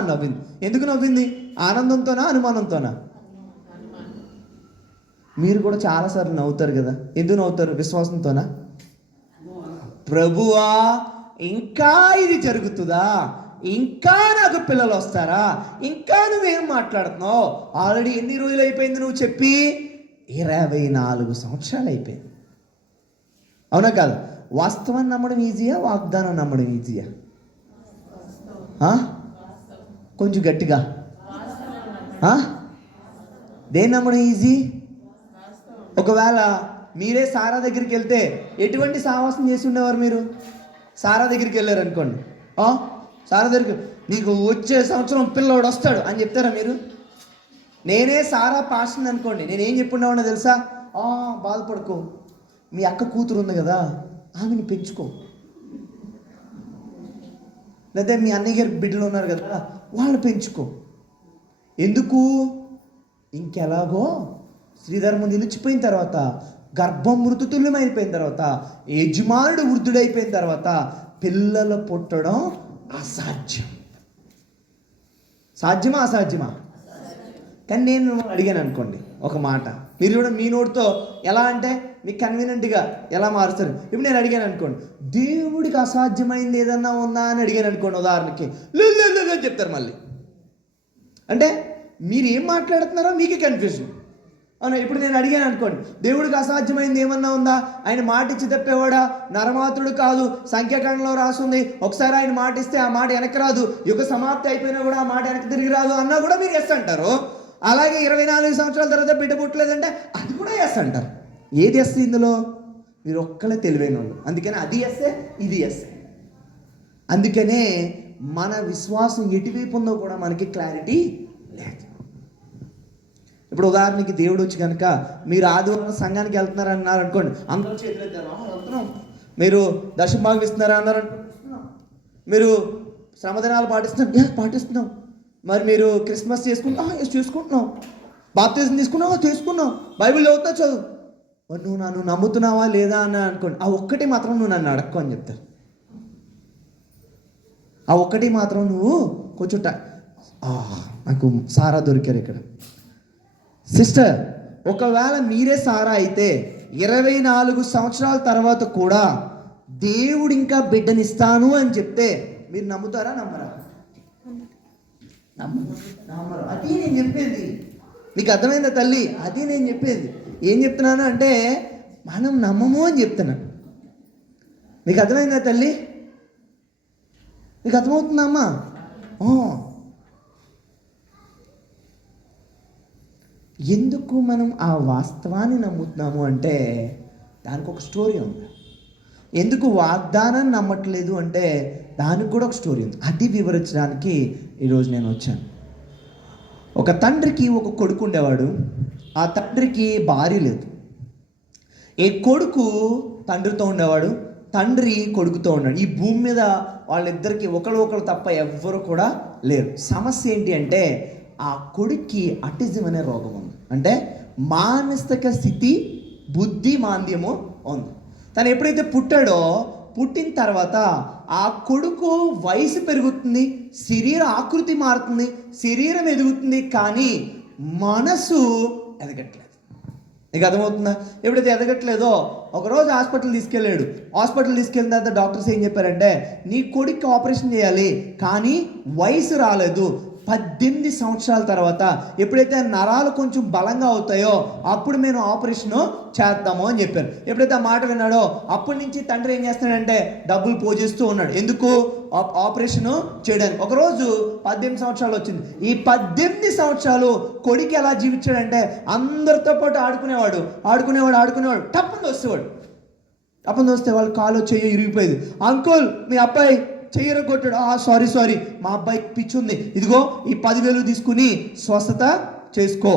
నవ్వింది. ఎందుకు నవ్వింది? ఆనందంతోనా, అనుమానంతోనా? మీరు కూడా చాలాసార్లు నవ్వుతారు కదా, ఎందుకు నవ్వుతారు? విశ్వాసంతోనా? ప్రభువా ఇంకా ఇది జరుగుతుందా, ఇంకా నాకు పిల్లలు వస్తారా, ఇంకా నువ్వేం మాట్లాడుతున్నావు? ఆల్రెడీ ఎన్ని రోజులు అయిపోయింది నువ్వు చెప్పి? 24 సంవత్సరాలు అయిపోయింది. అవునా కాదు? వాస్తవాన్ని నమ్మడం ఈజీయా, వాగ్దానం నమ్మడం ఈజీయా? కొంచెం గట్టిగా. దేన్ని నమ్మడం ఈజీ? ఒకవేళ మీరే సారా దగ్గరికి వెళ్తే ఎటువంటి సావాసం చేసి ఉండేవారు మీరు? సారా దగ్గరికి వెళ్ళారు అనుకోండి, సారా దగ్గరికి నీకు వచ్చే సంవత్సరం పిల్లోడు వస్తాడు అని చెప్తారా మీరు? నేనే సారా పాస్టర్ అనుకోండి, నేనేం చెప్పుండేవాడినా తెలుసా? బాధపడుకో, మీ అక్క కూతురు ఉంది కదా, ఆమెను పెంచుకో. లేదా మీ అన్నయ్య గారి బిడ్డలు ఉన్నారు కదా, వాళ్ళని పెంచుకో. ఎందుకు? ఇంకెలాగో శ్రీధర్మం నిలిచిపోయిన తర్వాత, గర్భం మృతుతుల్యం అయిపోయిన తర్వాత, యజమానుడు వృద్ధుడైపోయిన తర్వాత పిల్లలు పుట్టడం అసాధ్యం. సాధ్యమా అసాధ్యమా? కానీ నేను అడిగాను అనుకోండి ఒక మాట, మీరు కూడా మీ నోటితో ఎలా అంటే మీకు కన్వీనియంట్గా ఎలా మారుస్తారు. ఇప్పుడు నేను అడిగాను అనుకోండి, దేవుడికి అసాధ్యమైంది ఏదన్నా ఉందా అని అడిగాను అనుకోండి, ఉదాహరణకి లేదు చెప్తారు మళ్ళీ. అంటే మీరు ఏం మాట్లాడుతున్నారో మీకే కన్ఫ్యూజన్. అవునా? ఇప్పుడు నేను అడిగాను అనుకోండి, దేవుడికి అసాధ్యమైంది ఏమన్నా ఉందా? ఆయన మాట ఇచ్చి తప్పేవాడా? నరమాత్రుడు కాదు. సంఖ్యాకాండంలో రాసుంది, ఒకసారి ఆయన మాట ఇస్తే ఆ మాట వెనక్కి రాదు, యుగ సమాప్తి అయిపోయినా కూడా ఆ మాట వెనక్కి తిరిగి రాదు అన్నా కూడా మీరు ఎస్ అంటారు. అలాగే 24 సంవత్సరాల తర్వాత బిడ్డ పుట్టలేదంటే అది కూడా ఎస్ అంటారు. ఏది ఎస్ ఇందులో? మీరు ఒక్కలే తెలివైన వాళ్ళు. అందుకని అది ఎస్ఏ, ఇది ఎస్ఏ. అందుకనే మన విశ్వాసం ఎటువైపు ఉందో కూడా మనకి క్లారిటీ లేదు. ఇప్పుడు ఉదాహరణకి దేవుడు వచ్చి కనుక మీరు ఆదివారం సంఘానికి వెళ్తున్నారు అన్నారు అనుకోండి, అందరూ చేతులు ఎత్తారు, వెళ్తున్నాం. మీరు దశమ భాగం ఇస్తున్నారా అన్నారు అనుకుంటున్నాం. మీరు శ్రమదినాలు పాటిస్తున్నాం. మరి మీరు క్రిస్మస్ చేసుకుంటున్నాం. బాప్తిజం తీసుకున్నాం. బైబిల్ చదువుతున్నా చదువు. నువ్వు నన్ను నమ్ముతున్నావా లేదా అని అనుకోండి, ఆ ఒక్కటి మాత్రం నువ్వు నన్ను అడక్కు అని చెప్తారు. ఆ ఒక్కటి మాత్రం నువ్వు కొంచెం నాకు సారా దొరికారు ఇక్కడ. సిస్టర్, ఒకవేళ మీరే సారా అయితే 24 సంవత్సరాల తర్వాత కూడా దేవుడు ఇంకా బిడ్డనిస్తాను అని చెప్తే మీరు నమ్ముతారా? నమ్మరా? నమ్మరు. అది నేను చెప్పేది. నీకు అర్థమైందా తల్లి? అది నేను చెప్పేది. ఏం చెప్తున్నాను అంటే మనం నమ్మము అని చెప్తున్నాను. నీకు అర్థమైందా తల్లి? నీకు అర్థమవుతుందమ్మా? ఎందుకు మనం ఆ వాస్తవాన్ని నమ్ముతున్నాము అంటే దానికి ఒక స్టోరీ ఉంది. ఎందుకు వాగ్దానాన్ని నమ్మట్లేదు అంటే దానికి కూడా ఒక స్టోరీ ఉంది. అది వివరించడానికి ఈరోజు నేను వచ్చాను. ఒక తండ్రికి ఒక కొడుకు ఉండేవాడు. ఆ తండ్రికి భార్య లేదు. ఏ కొడుకు తండ్రితో ఉండేవాడు, తండ్రి కొడుకుతో ఉన్నాడు. ఈ భూమి మీద వాళ్ళిద్దరికి ఒకరు తప్ప ఎవ్వరు కూడా లేరు. సమస్య ఏంటి అంటే ఆ కొడుక్కి అటిజం అనే రోగం ఉంది. అంటే మానసిక స్థితి, బుద్ధి మాంద్యము ఉంది. తను ఎప్పుడైతే పుట్టిన తర్వాత ఆ కొడుకు వయసు పెరుగుతుంది, శరీర ఆకృతి మారుతుంది, శరీరం ఎదుగుతుంది, కానీ మనసు ఎదగట్లేదు. నీకు అర్థమవుతుందా? ఎప్పుడైతే ఎదగట్లేదో ఒకరోజు హాస్పిటల్ తీసుకెళ్ళిన తర్వాత డాక్టర్స్ ఏం చెప్పారంటే నీ కొడుక్కి ఆపరేషన్ చేయాలి, కానీ వయసు రాలేదు. 18 సంవత్సరాల తర్వాత ఎప్పుడైతే నరాలు కొంచెం బలంగా అవుతాయో అప్పుడు మేము ఆపరేషన్ చేద్దాము అని చెప్పారు. ఎప్పుడైతే ఆ మాట విన్నాడో అప్పటి నుంచి తండ్రి ఏం చేస్తున్నాడంటే డబ్బులు పోజేస్తూ ఉన్నాడు. ఎందుకు? ఆపరేషన్ చేయడానికి. ఒకరోజు 18 సంవత్సరాలు వచ్చింది. ఈ 18 సంవత్సరాలు కొడుకు ఎలా జీవించాడంటే అందరితో పాటు ఆడుకునేవాడు. టప్పుని వస్తే వాళ్ళ కాలు చెయ్యి ఇరిగిపోయేది. అంకుల్ మీ అబ్బాయి చెయ్యర కొట్టాడు. సారీ మా అబ్బాయి పిచ్చుంది, ఇదిగో ఈ 10,000 తీసుకుని స్వస్థత చేసుకో,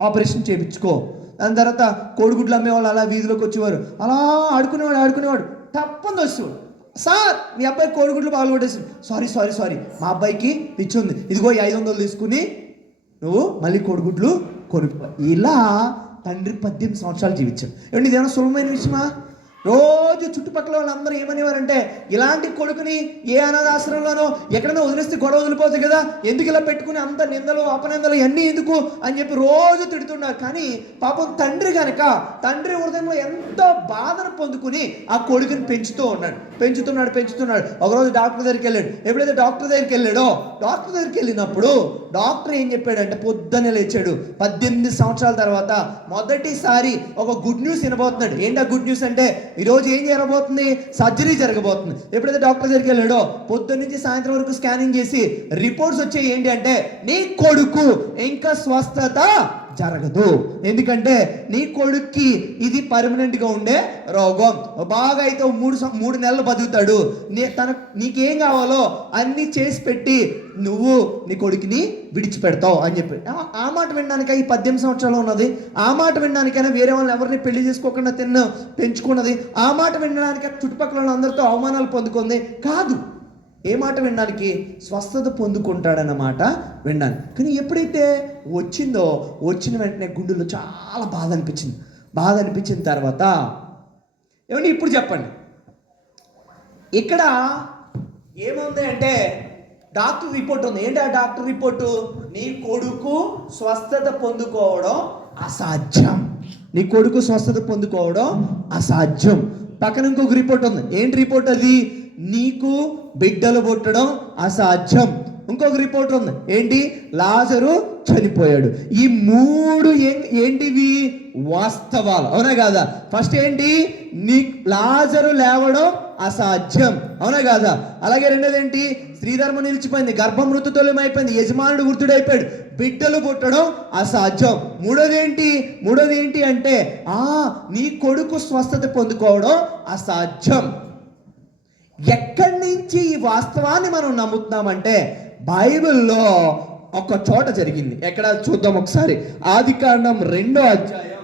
ఆపరేషన్ చేయించుకో. దాని తర్వాత కోడిగుడ్లు అమ్మేవాళ్ళు అలా వీధిలోకి వచ్చేవారు. అలా ఆడుకునేవాడు. తప్పని వచ్చేవాడు. సార్ మీ అబ్బాయి కోడిగుడ్లు పాల్గొట్టేసాడు. సారీ మా అబ్బాయికి పిచ్చుంది, ఇదిగో ఈ 500 తీసుకుని నువ్వు మళ్ళీ కోడిగుడ్లు కొనుక్కో. ఇలా తండ్రి 18 సంవత్సరాలు జీవించాడు. ఏమండి ఇదేమైనా సులభమైన విషయమా? రోజు చుట్టుపక్కల వాళ్ళందరూ ఏమనేవారంటే ఇలాంటి కొడుకుని ఏ అనాథాశ్రమంలోనో ఎక్కడైనా వదిలేస్తే గొడవ వదిలిపోతుంది కదా, ఎందుకు ఇలా పెట్టుకుని అంత నిందలు అపనిందలు ఇవన్నీ ఎందుకు అని చెప్పి రోజు తిడుతున్నారు. కానీ పాపం తండ్రి హృదయంలో ఎంతో బాధను పొందుకుని ఆ కొడుకుని పెంచుతున్నాడు. ఒకరోజు డాక్టర్ దగ్గరికి వెళ్ళాడు. ఎప్పుడైతే డాక్టర్ దగ్గరికి వెళ్ళినప్పుడు డాక్టర్ ఏం చెప్పాడంటే పొద్దున్నే లేచాడు. 18 సంవత్సరాల తర్వాత మొదటిసారి ఒక గుడ్ న్యూస్ వినబోతున్నాడు. ఏంటి ఆ గుడ్ న్యూస్ అంటే ఈరోజు ఏం జరగబోతుంది? సర్జరీ జరగబోతుంది. ఎప్పుడైతే డాక్టర్ దగ్గరికి వెళ్ళాడో పొద్దున్న నుంచి సాయంత్రం వరకు స్కానింగ్ చేసి రిపోర్ట్స్ వచ్చాయి. ఏంటి అంటే నీ కొడుకు ఇంకా స్వస్థత జరగదు, ఎందుకంటే నీ కొడుక్కి ఇది పర్మనెంట్గా ఉండే రోగం. బాగా అయితే 3 నెలలు బతుకుతాడు. నీకేం కావాలో అన్నీ చేసి పెట్టి నువ్వు నీ కొడుకుని విడిచిపెడతావు అని చెప్పి. ఆ మాట వినడానికైనా ఈ 18 సంవత్సరాలు ఉన్నది. ఆ మాట వినడానికైనా వేరే వాళ్ళని ఎవరిని పెళ్లి చేసుకోకుండా పెంచుకున్నది. ఆ మాట వినడానికైనా చుట్టుపక్కల అందరితో అవమానాలు పొందుకుంది కాదు. ఏ మాట వినడానికి? స్వస్థత పొందుకుంటాడన్నమాట వినడానికి. కానీ ఎప్పుడైతే వచ్చిన వెంటనే గుండెలో చాలా బాధ అనిపించిన తర్వాత ఏమండి ఇప్పుడు చెప్పండి, ఇక్కడ ఏముంది అంటే డాక్టర్ రిపోర్ట్ ఉంది. ఏంటి ఆ డాక్టర్ రిపోర్టు? నీ కొడుకు స్వస్థత పొందుకోవడం అసాధ్యం. పక్కన ఇంకొక రిపోర్ట్ ఉంది. ఏంటి రిపోర్ట్ అది? నీకు బిడ్డలు పుట్టడం అసాధ్యం. ఇంకొక రిపోర్ట్ ఉంది, ఏంటి? లాజరు చనిపోయాడు. ఈ మూడు ఏంటివి? వాస్తవాలు, అవునా కాదా? ఫస్ట్ ఏంటి? నీ లాజరు లేవడం అసాధ్యం, అవునా కాదా? అలాగే రెండోది ఏంటి? స్త్రీధర్మం నిలిచిపోయింది, గర్భం ఋతుతోల్యమైపోయింది, యజమానుడు వృద్ధుడైపోయాడు, బిడ్డలు పుట్టడం అసాధ్యం. మూడోది ఏంటి అంటే నీ కొడుకు స్వస్థత పొందుకోవడం అసాధ్యం. ఎక్కడి నుంచి ఈ వాస్తవాన్ని మనం నమ్ముతున్నామంటే బైబిల్లో ఒక చోట జరిగింది. ఎక్కడ చూద్దాం ఒకసారి. ఆదికాండం 2వ అధ్యాయం.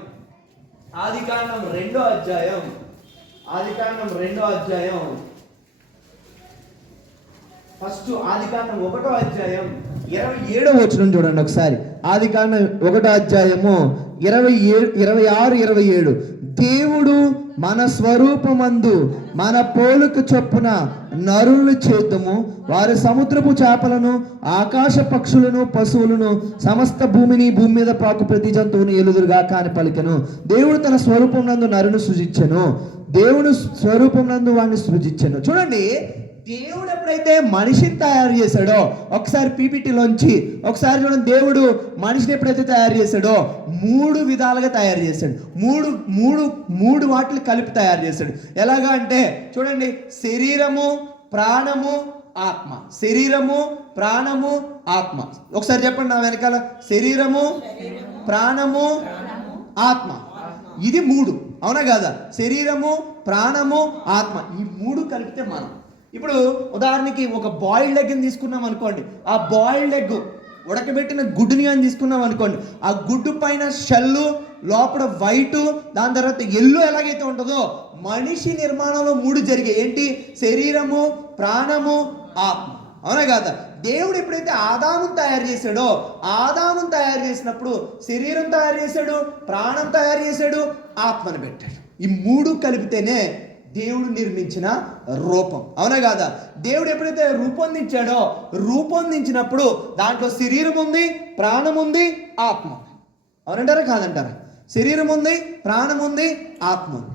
ఫస్ట్ ఆదికాండం 1వ అధ్యాయం 27వ వచనం చూడండి ఒకసారి. ఆదికాండం 1వ అధ్యాయము 26, 27. దేవుడు మన స్వరూపమందు మన పోలుకు చొప్పున నరులను చేద్దాము, వారి సముద్రపు చేపలను, ఆకాశ పక్షులను, పశువులను, సమస్త భూమిని, భూమి మీద పాకు ప్రతి జంతువును ఏలుదురుగా కాని పలికెను. దేవుడు తన స్వరూపం నందు నరును సృజించెను, దేవుడు స్వరూపం నందు వాడిని సృజించెను. చూడండి, దేవుడు ఎప్పుడైతే మనిషిని తయారు చేశాడో, ఒకసారి పీపీటీలోంచి ఒకసారి చూడండి, దేవుడు మనిషిని ఎప్పుడైతే తయారు చేశాడో 3 విధాలుగా తయారు చేశాడు. మూడు వాటిని కలిపి తయారు చేశాడు. ఎలాగా అంటే చూడండి, శరీరము, ప్రాణము, ఆత్మ. శరీరము, ప్రాణము, ఆత్మ. ఒకసారి చెప్పండి నా వెనకాల. శరీరము, ప్రాణము, ఆత్మ. ఇది 3, అవునా కాదా? శరీరము, ప్రాణము, ఆత్మ, ఈ 3 కలిపితే మనం. ఇప్పుడు ఉదాహరణకి ఒక బాయిల్డ్ ఎగ్ని తీసుకున్నాం అనుకోండి, ఆ బాయిల్డ్ ఎగ్ ఉడకబెట్టిన గుడ్డుని కానీ తీసుకున్నాం అనుకోండి, ఆ గుడ్డు పైన షెల్లు, లోపల వైటు, దాని తర్వాత ఎల్లో ఎలాగైతే ఉంటుందో మనిషి నిర్మాణంలో 3 జరిగాయి. ఏంటి? శరీరము, ప్రాణము, ఆత్మ, అవునా కాదా? దేవుడు ఎప్పుడైతే ఆదామును తయారు చేశాడో, ఆదామును తయారు చేసినప్పుడు శరీరం తయారు చేశాడు, ప్రాణం తయారు చేశాడు, ఆత్మను పెట్టాడు. ఈ 3 కలిపితేనే దేవుడు నిర్మించిన రూపం, అవునా కాదా? దేవుడు ఎప్పుడైతే రూపొందించినప్పుడు దాంట్లో శరీరం ఉంది, ప్రాణం ఉంది, ఆత్మ ఉంది. అవునంటారా కాదంటారా? శరీరం ఉంది, ప్రాణం ఉంది, ఆత్మ ఉంది.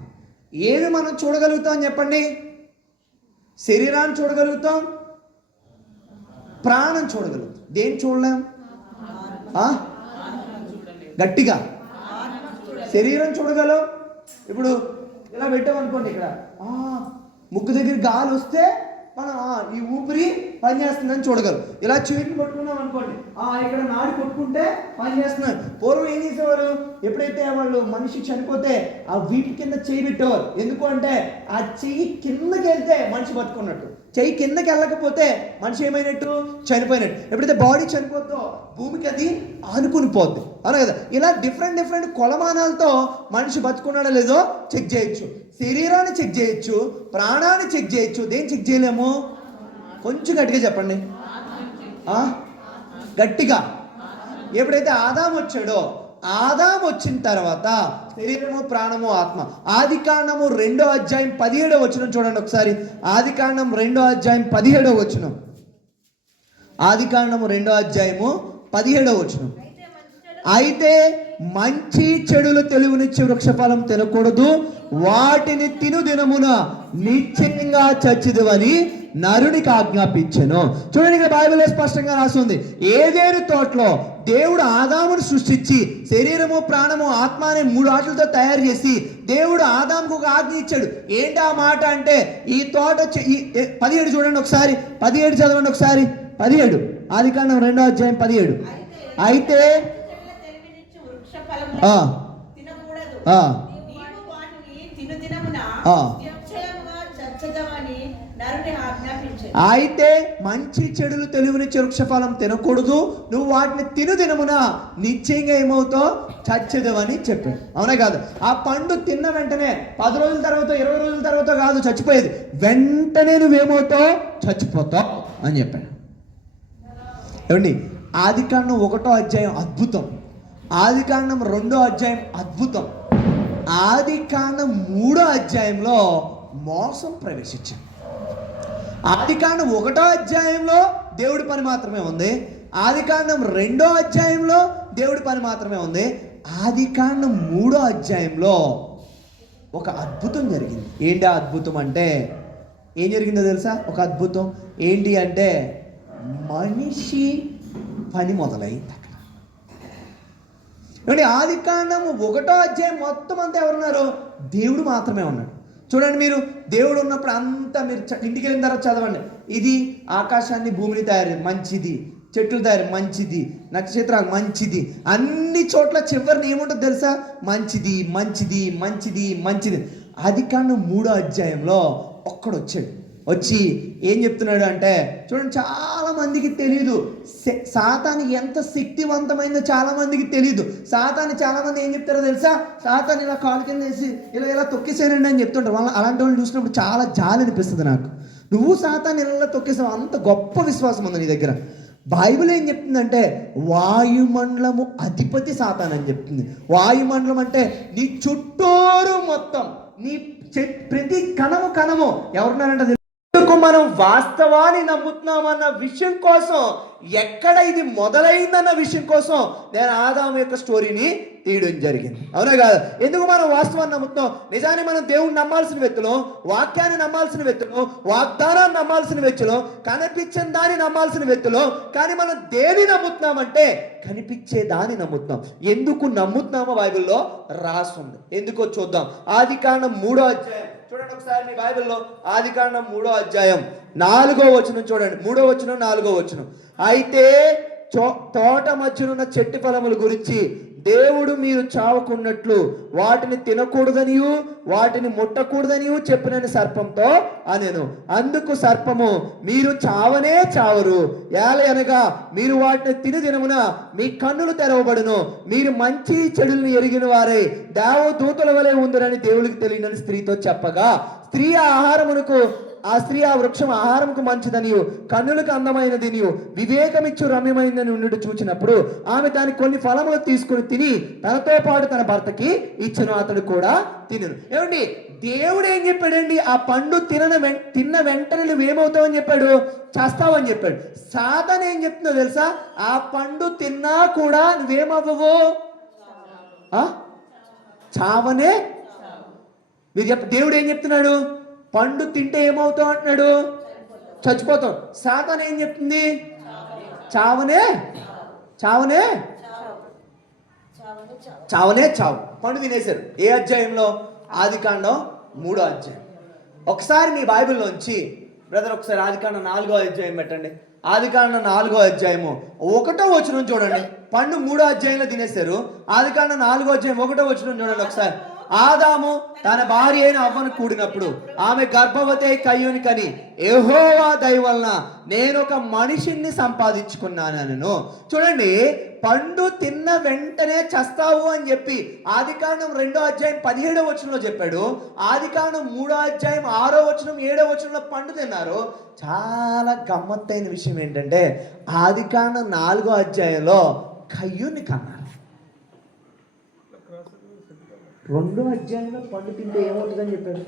ఏవి మనం చూడగలుగుతాం చెప్పండి? శరీరాన్ని చూడగలుగుతాం, ప్రాణం చూడగలుగుతాం. దేన్ని చూడలేం? గట్టిగా శరీరం చూడగలం. ఇప్పుడు ఇలా పెట్టామనుకోండి, ఇక్కడ ముక్కు దగ్గర గాలి వస్తే మనం ఈ ఊపిరి పనిచేస్తుందని చూడగలం. ఇలా చేతులు పట్టుకున్నాం అనుకోండి, ఇక్కడ నాడి కొట్టుకుంటే పనిచేస్తున్నాడు. పూర్వం ఏం చేసేవారు? ఎప్పుడైతే వాళ్ళు మనిషి చనిపోతే ఆ వీపు కింద చెయ్యి పెట్టేవారు. ఎందుకు అంటే ఆ చెయ్యి కిందకి వెళ్తే మనిషి బతుకున్నట్టు, చెయ్యి కిందకి వెళ్ళకపోతే మనిషి ఏమైనట్టు? చనిపోయినట్టు. ఎప్పుడైతే బాడీ చనిపోతుందో భూమికి అది ఆనుకుని పోద్ది, అవునా కదా? ఇలా డిఫరెంట్ కొలమానాలతో మనిషి బతుకున్నాడో లేదో చెక్ చేయొచ్చు. శరీరాన్ని చెక్ చేయొచ్చు, ప్రాణాన్ని చెక్ చేయొచ్చు. దేన్ని చెక్ చేయలేము? కొంచెం గట్టిగా చెప్పండి, గట్టిగా. ఎప్పుడైతే ఆదాము వచ్చాడో, ఆదాము వచ్చిన తర్వాత శరీరము, ప్రాణము, ఆత్మ. ఆదికాండము 2వ అధ్యాయం 17వ వచనం చూడండి ఒకసారి. ఆదికాండం 2వ అధ్యాయం 17వ వచనం. ఆదికాండము 2వ అధ్యాయము 17వ వచనం. అయితే మంచి చెడులు తెలివినిచ్చే వృక్షఫలం తినకూడదు, వాటిని తిను దినమున నిశ్చయంగా చచ్చిదువని నరునికి ఆజ్ఞాపించెను. చూడండి, ఇక్కడ బైబిల్లో స్పష్టంగా రాస్తుంది. ఏదేను తోటలో దేవుడు ఆదామును సృష్టించి శరీరము, ప్రాణము, ఆత్మ అనే 3 ఆటలతో తయారు చేసి దేవుడు ఆదాముకు ఒక ఆజ్ఞ ఇచ్చాడు. ఏంటి ఆ మాట అంటే, ఈ తోట 17 చూడండి ఒకసారి, 17 చదవండి ఒకసారి. 17 ఆదికాండం 2వ అధ్యాయం 17. అయితే అయితే మంచి చెడులు తెలివినిచ్చే వృక్షఫలం తినకూడదు, నువ్వు వాటిని తిను దినమున నిశ్చయంగా ఏమవుతావు? చచ్చేదవని చెప్పాడు, అవునా కాదు? ఆ పండు తిన్న వెంటనే 10 రోజుల తర్వాత, 20 రోజుల తర్వాత కాదు చచ్చిపోయేది, వెంటనే నువ్వేమవుతావు? చచ్చిపోతావు అని చెప్పాడు. ఏమండి, ఆదికాండం 1వ అధ్యాయం అద్భుతం, ఆదికాండం 2వ అధ్యాయం అద్భుతం, ఆదికాండం 3వ అధ్యాయంలో మోసం ప్రవేశించింది. ఆదికాండం 1వ అధ్యాయంలో దేవుడి పని మాత్రమే ఉంది, ఆదికాండం 2వ అధ్యాయంలో దేవుడి పని మాత్రమే ఉంది, ఆదికాండం 3వ అధ్యాయంలో ఒక అద్భుతం జరిగింది. ఏంటి ఆ అద్భుతం అంటే, ఏం జరిగిందో తెలుసా? ఒక అద్భుతం ఏంటి అంటే, మనిషి పని మొదలైంది అక్కడ. ఏమండి, ఆది కాండము 1వ అధ్యాయం మొత్తం అంతా ఎవరున్నారు? దేవుడు మాత్రమే ఉన్నాడు. చూడండి, మీరు దేవుడు ఉన్నప్పుడు అంతా మీరు ఇంటికి వెళ్ళిన తర్వాత చదవండి. ఇది ఆకాశాన్ని భూమిని తయారు మంచిది, చెట్లు తయారు మంచిది, నక్షత్రాలు మంచిది, అన్ని చోట్ల చివరిని ఏముంటుంది తెలుసా? మంచిది మంచిది మంచిది మంచిది. ఆది కాండం 3వ అధ్యాయంలో ఒక్కడు వచ్చి ఏం చెప్తున్నాడు అంటే, చూడండి, చాలా మందికి తెలియదు సాతాను ఎంత శక్తివంతమైందో. చాలా మందికి తెలియదు. సాతాను చాలా మంది ఏం చెప్తారో తెలుసా? సాతాను ఇలా కాలు కింద వేసి ఇలా తొక్కేసారండి అని చెప్తుంటారు. అలాంటి వాళ్ళు చూసినప్పుడు చాలా జాలి అనిపిస్తుంది నాకు. నువ్వు సాతాను ఇలా తొక్కేసావు, అంత గొప్ప విశ్వాసం ఉంది నీ దగ్గర. బైబిల్ ఏం చెప్తుందంటే వాయుమండలము అధిపతి సాతాను అని చెప్తుంది. వాయుమండలం అంటే నీ చుట్టూరు మొత్తం, నీ ప్రతి కణము ఎవరున్నారంటే మనం వాస్తవాన్ని నమ్ముతున్నామన్న విషయం కోసం, ఎక్కడ ఇది మొదలైందన్న విషయం కోసం నేను ఆదాము యొక్క స్టోరీని తీయడం జరిగింది. అవునా కాదు? ఎందుకు మనం వాస్తవాన్ని నమ్ముతున్నాం? నిజాన్ని మనం దేవుణ్ణి నమ్మాల్సిన వ్యక్తులు, వాక్యాన్ని నమ్మాల్సిన వ్యక్తులు, వాగ్దానాన్ని నమ్మాల్సిన వ్యక్తులు, కనిపించిన దాన్ని నమ్మాల్సిన వ్యక్తులు. కానీ మనం దేని నమ్ముతున్నామంటే కనిపించే దాన్ని నమ్ముతున్నాం. ఎందుకు నమ్ముతున్నామో బైబిల్లో రాస్తుంది. ఎందుకో చూద్దాం. ఆది కాండం 3వ అధ్యాయం చూడండి ఒకసారి మీ బైబిల్లో. ఆది కాండం 3వ అధ్యాయం 4వ వచనం చూడండి. 3వ వచనం 4వ వచనం. అయితే తోట మధ్యనున్న చెట్టు ఫలముల గురించి దేవుడు మీరు చావకున్నట్లు వాటిని తినకూడదనియు వాటిని ముట్టకూడదనియు చెప్పినని సర్పంతో అనెను. అందుకు సర్పము, మీరు చావనే చావరు, ఏలయనగా మీరు వాటిని తిని దినమున మీ కన్నులు తెరవబడును, మీరు మంచి చెడులను ఎరిగిన వారై దేవదూతల వలె ఉందరని దేవుడికి తెలియనని స్త్రీతో చెప్పగా, స్త్రీ ఆ వృక్షం ఆహారంకు మంచిదనియు కన్నులకు అందమైనదినియు వివేకమిచ్చు రమ్యమైనదని ఉండి చూచినప్పుడు ఆమె దాని కొన్ని ఫలములు తీసుకుని తిని తనతో పాటు తన భర్తకి ఇచ్చను, అతడు కూడా తినను. ఏమండి, దేవుడు ఏం చెప్పాడండి? ఆ పండు తిన్న వెంటనే నువ్వేమవుతావని చెప్పాడు? చేస్తావని చెప్పాడు. సాతాను ఏం చెప్తుందో తెలుసా? ఆ పండు తిన్నా కూడా నువ్వేమవ్వవు, చావనే. మీరు దేవుడు ఏం చెప్తున్నాడు? పండు తింటే ఏమవుతావు అంటున్నాడు? చచ్చిపోతాం. సాతాను ఏం చెప్తుంది? చావనే చావు. పండు తినేశారు. ఏ అధ్యాయంలో? ఆది కాండం 3వ అధ్యాయం. ఒకసారి మీ బైబిల్లోంచి బ్రదర్ ఒకసారి ఆది కాండం 4వ అధ్యాయం పెట్టండి. ఆది కాండం 4వ అధ్యాయము 1వ వచనం చూడండి. పండు 3వ అధ్యాయంలో తినేశారు. ఆది కాండం 4వ అధ్యాయం 1వ వచనం చూడండి ఒకసారి. ఆదాము తన భార్య అయిన అవ్వను కూడినప్పుడు ఆమె గర్భవతి అయి కయ్యూని కని, యెహోవా దయ వలన నేను ఒక మనిషిని సంపాదించుకున్నాను. చూడండి, పండు తిన్న వెంటనే చస్తావు అని చెప్పి ఆది కాండం 2వ అధ్యాయం 17వ వచనంలో చెప్పాడు. ఆది కాండం 3వ అధ్యాయం 6వ వచనం 7వ వచనంలో పండు తిన్నారు. చాలా గమ్మత్తైన విషయం ఏంటంటే ఆది కాండం 4వ అధ్యాయంలో కయ్యూని కన్నారు. 2వ అధ్యాయంలో పండు తింటే ఏమవుతుందని చెప్పాడు.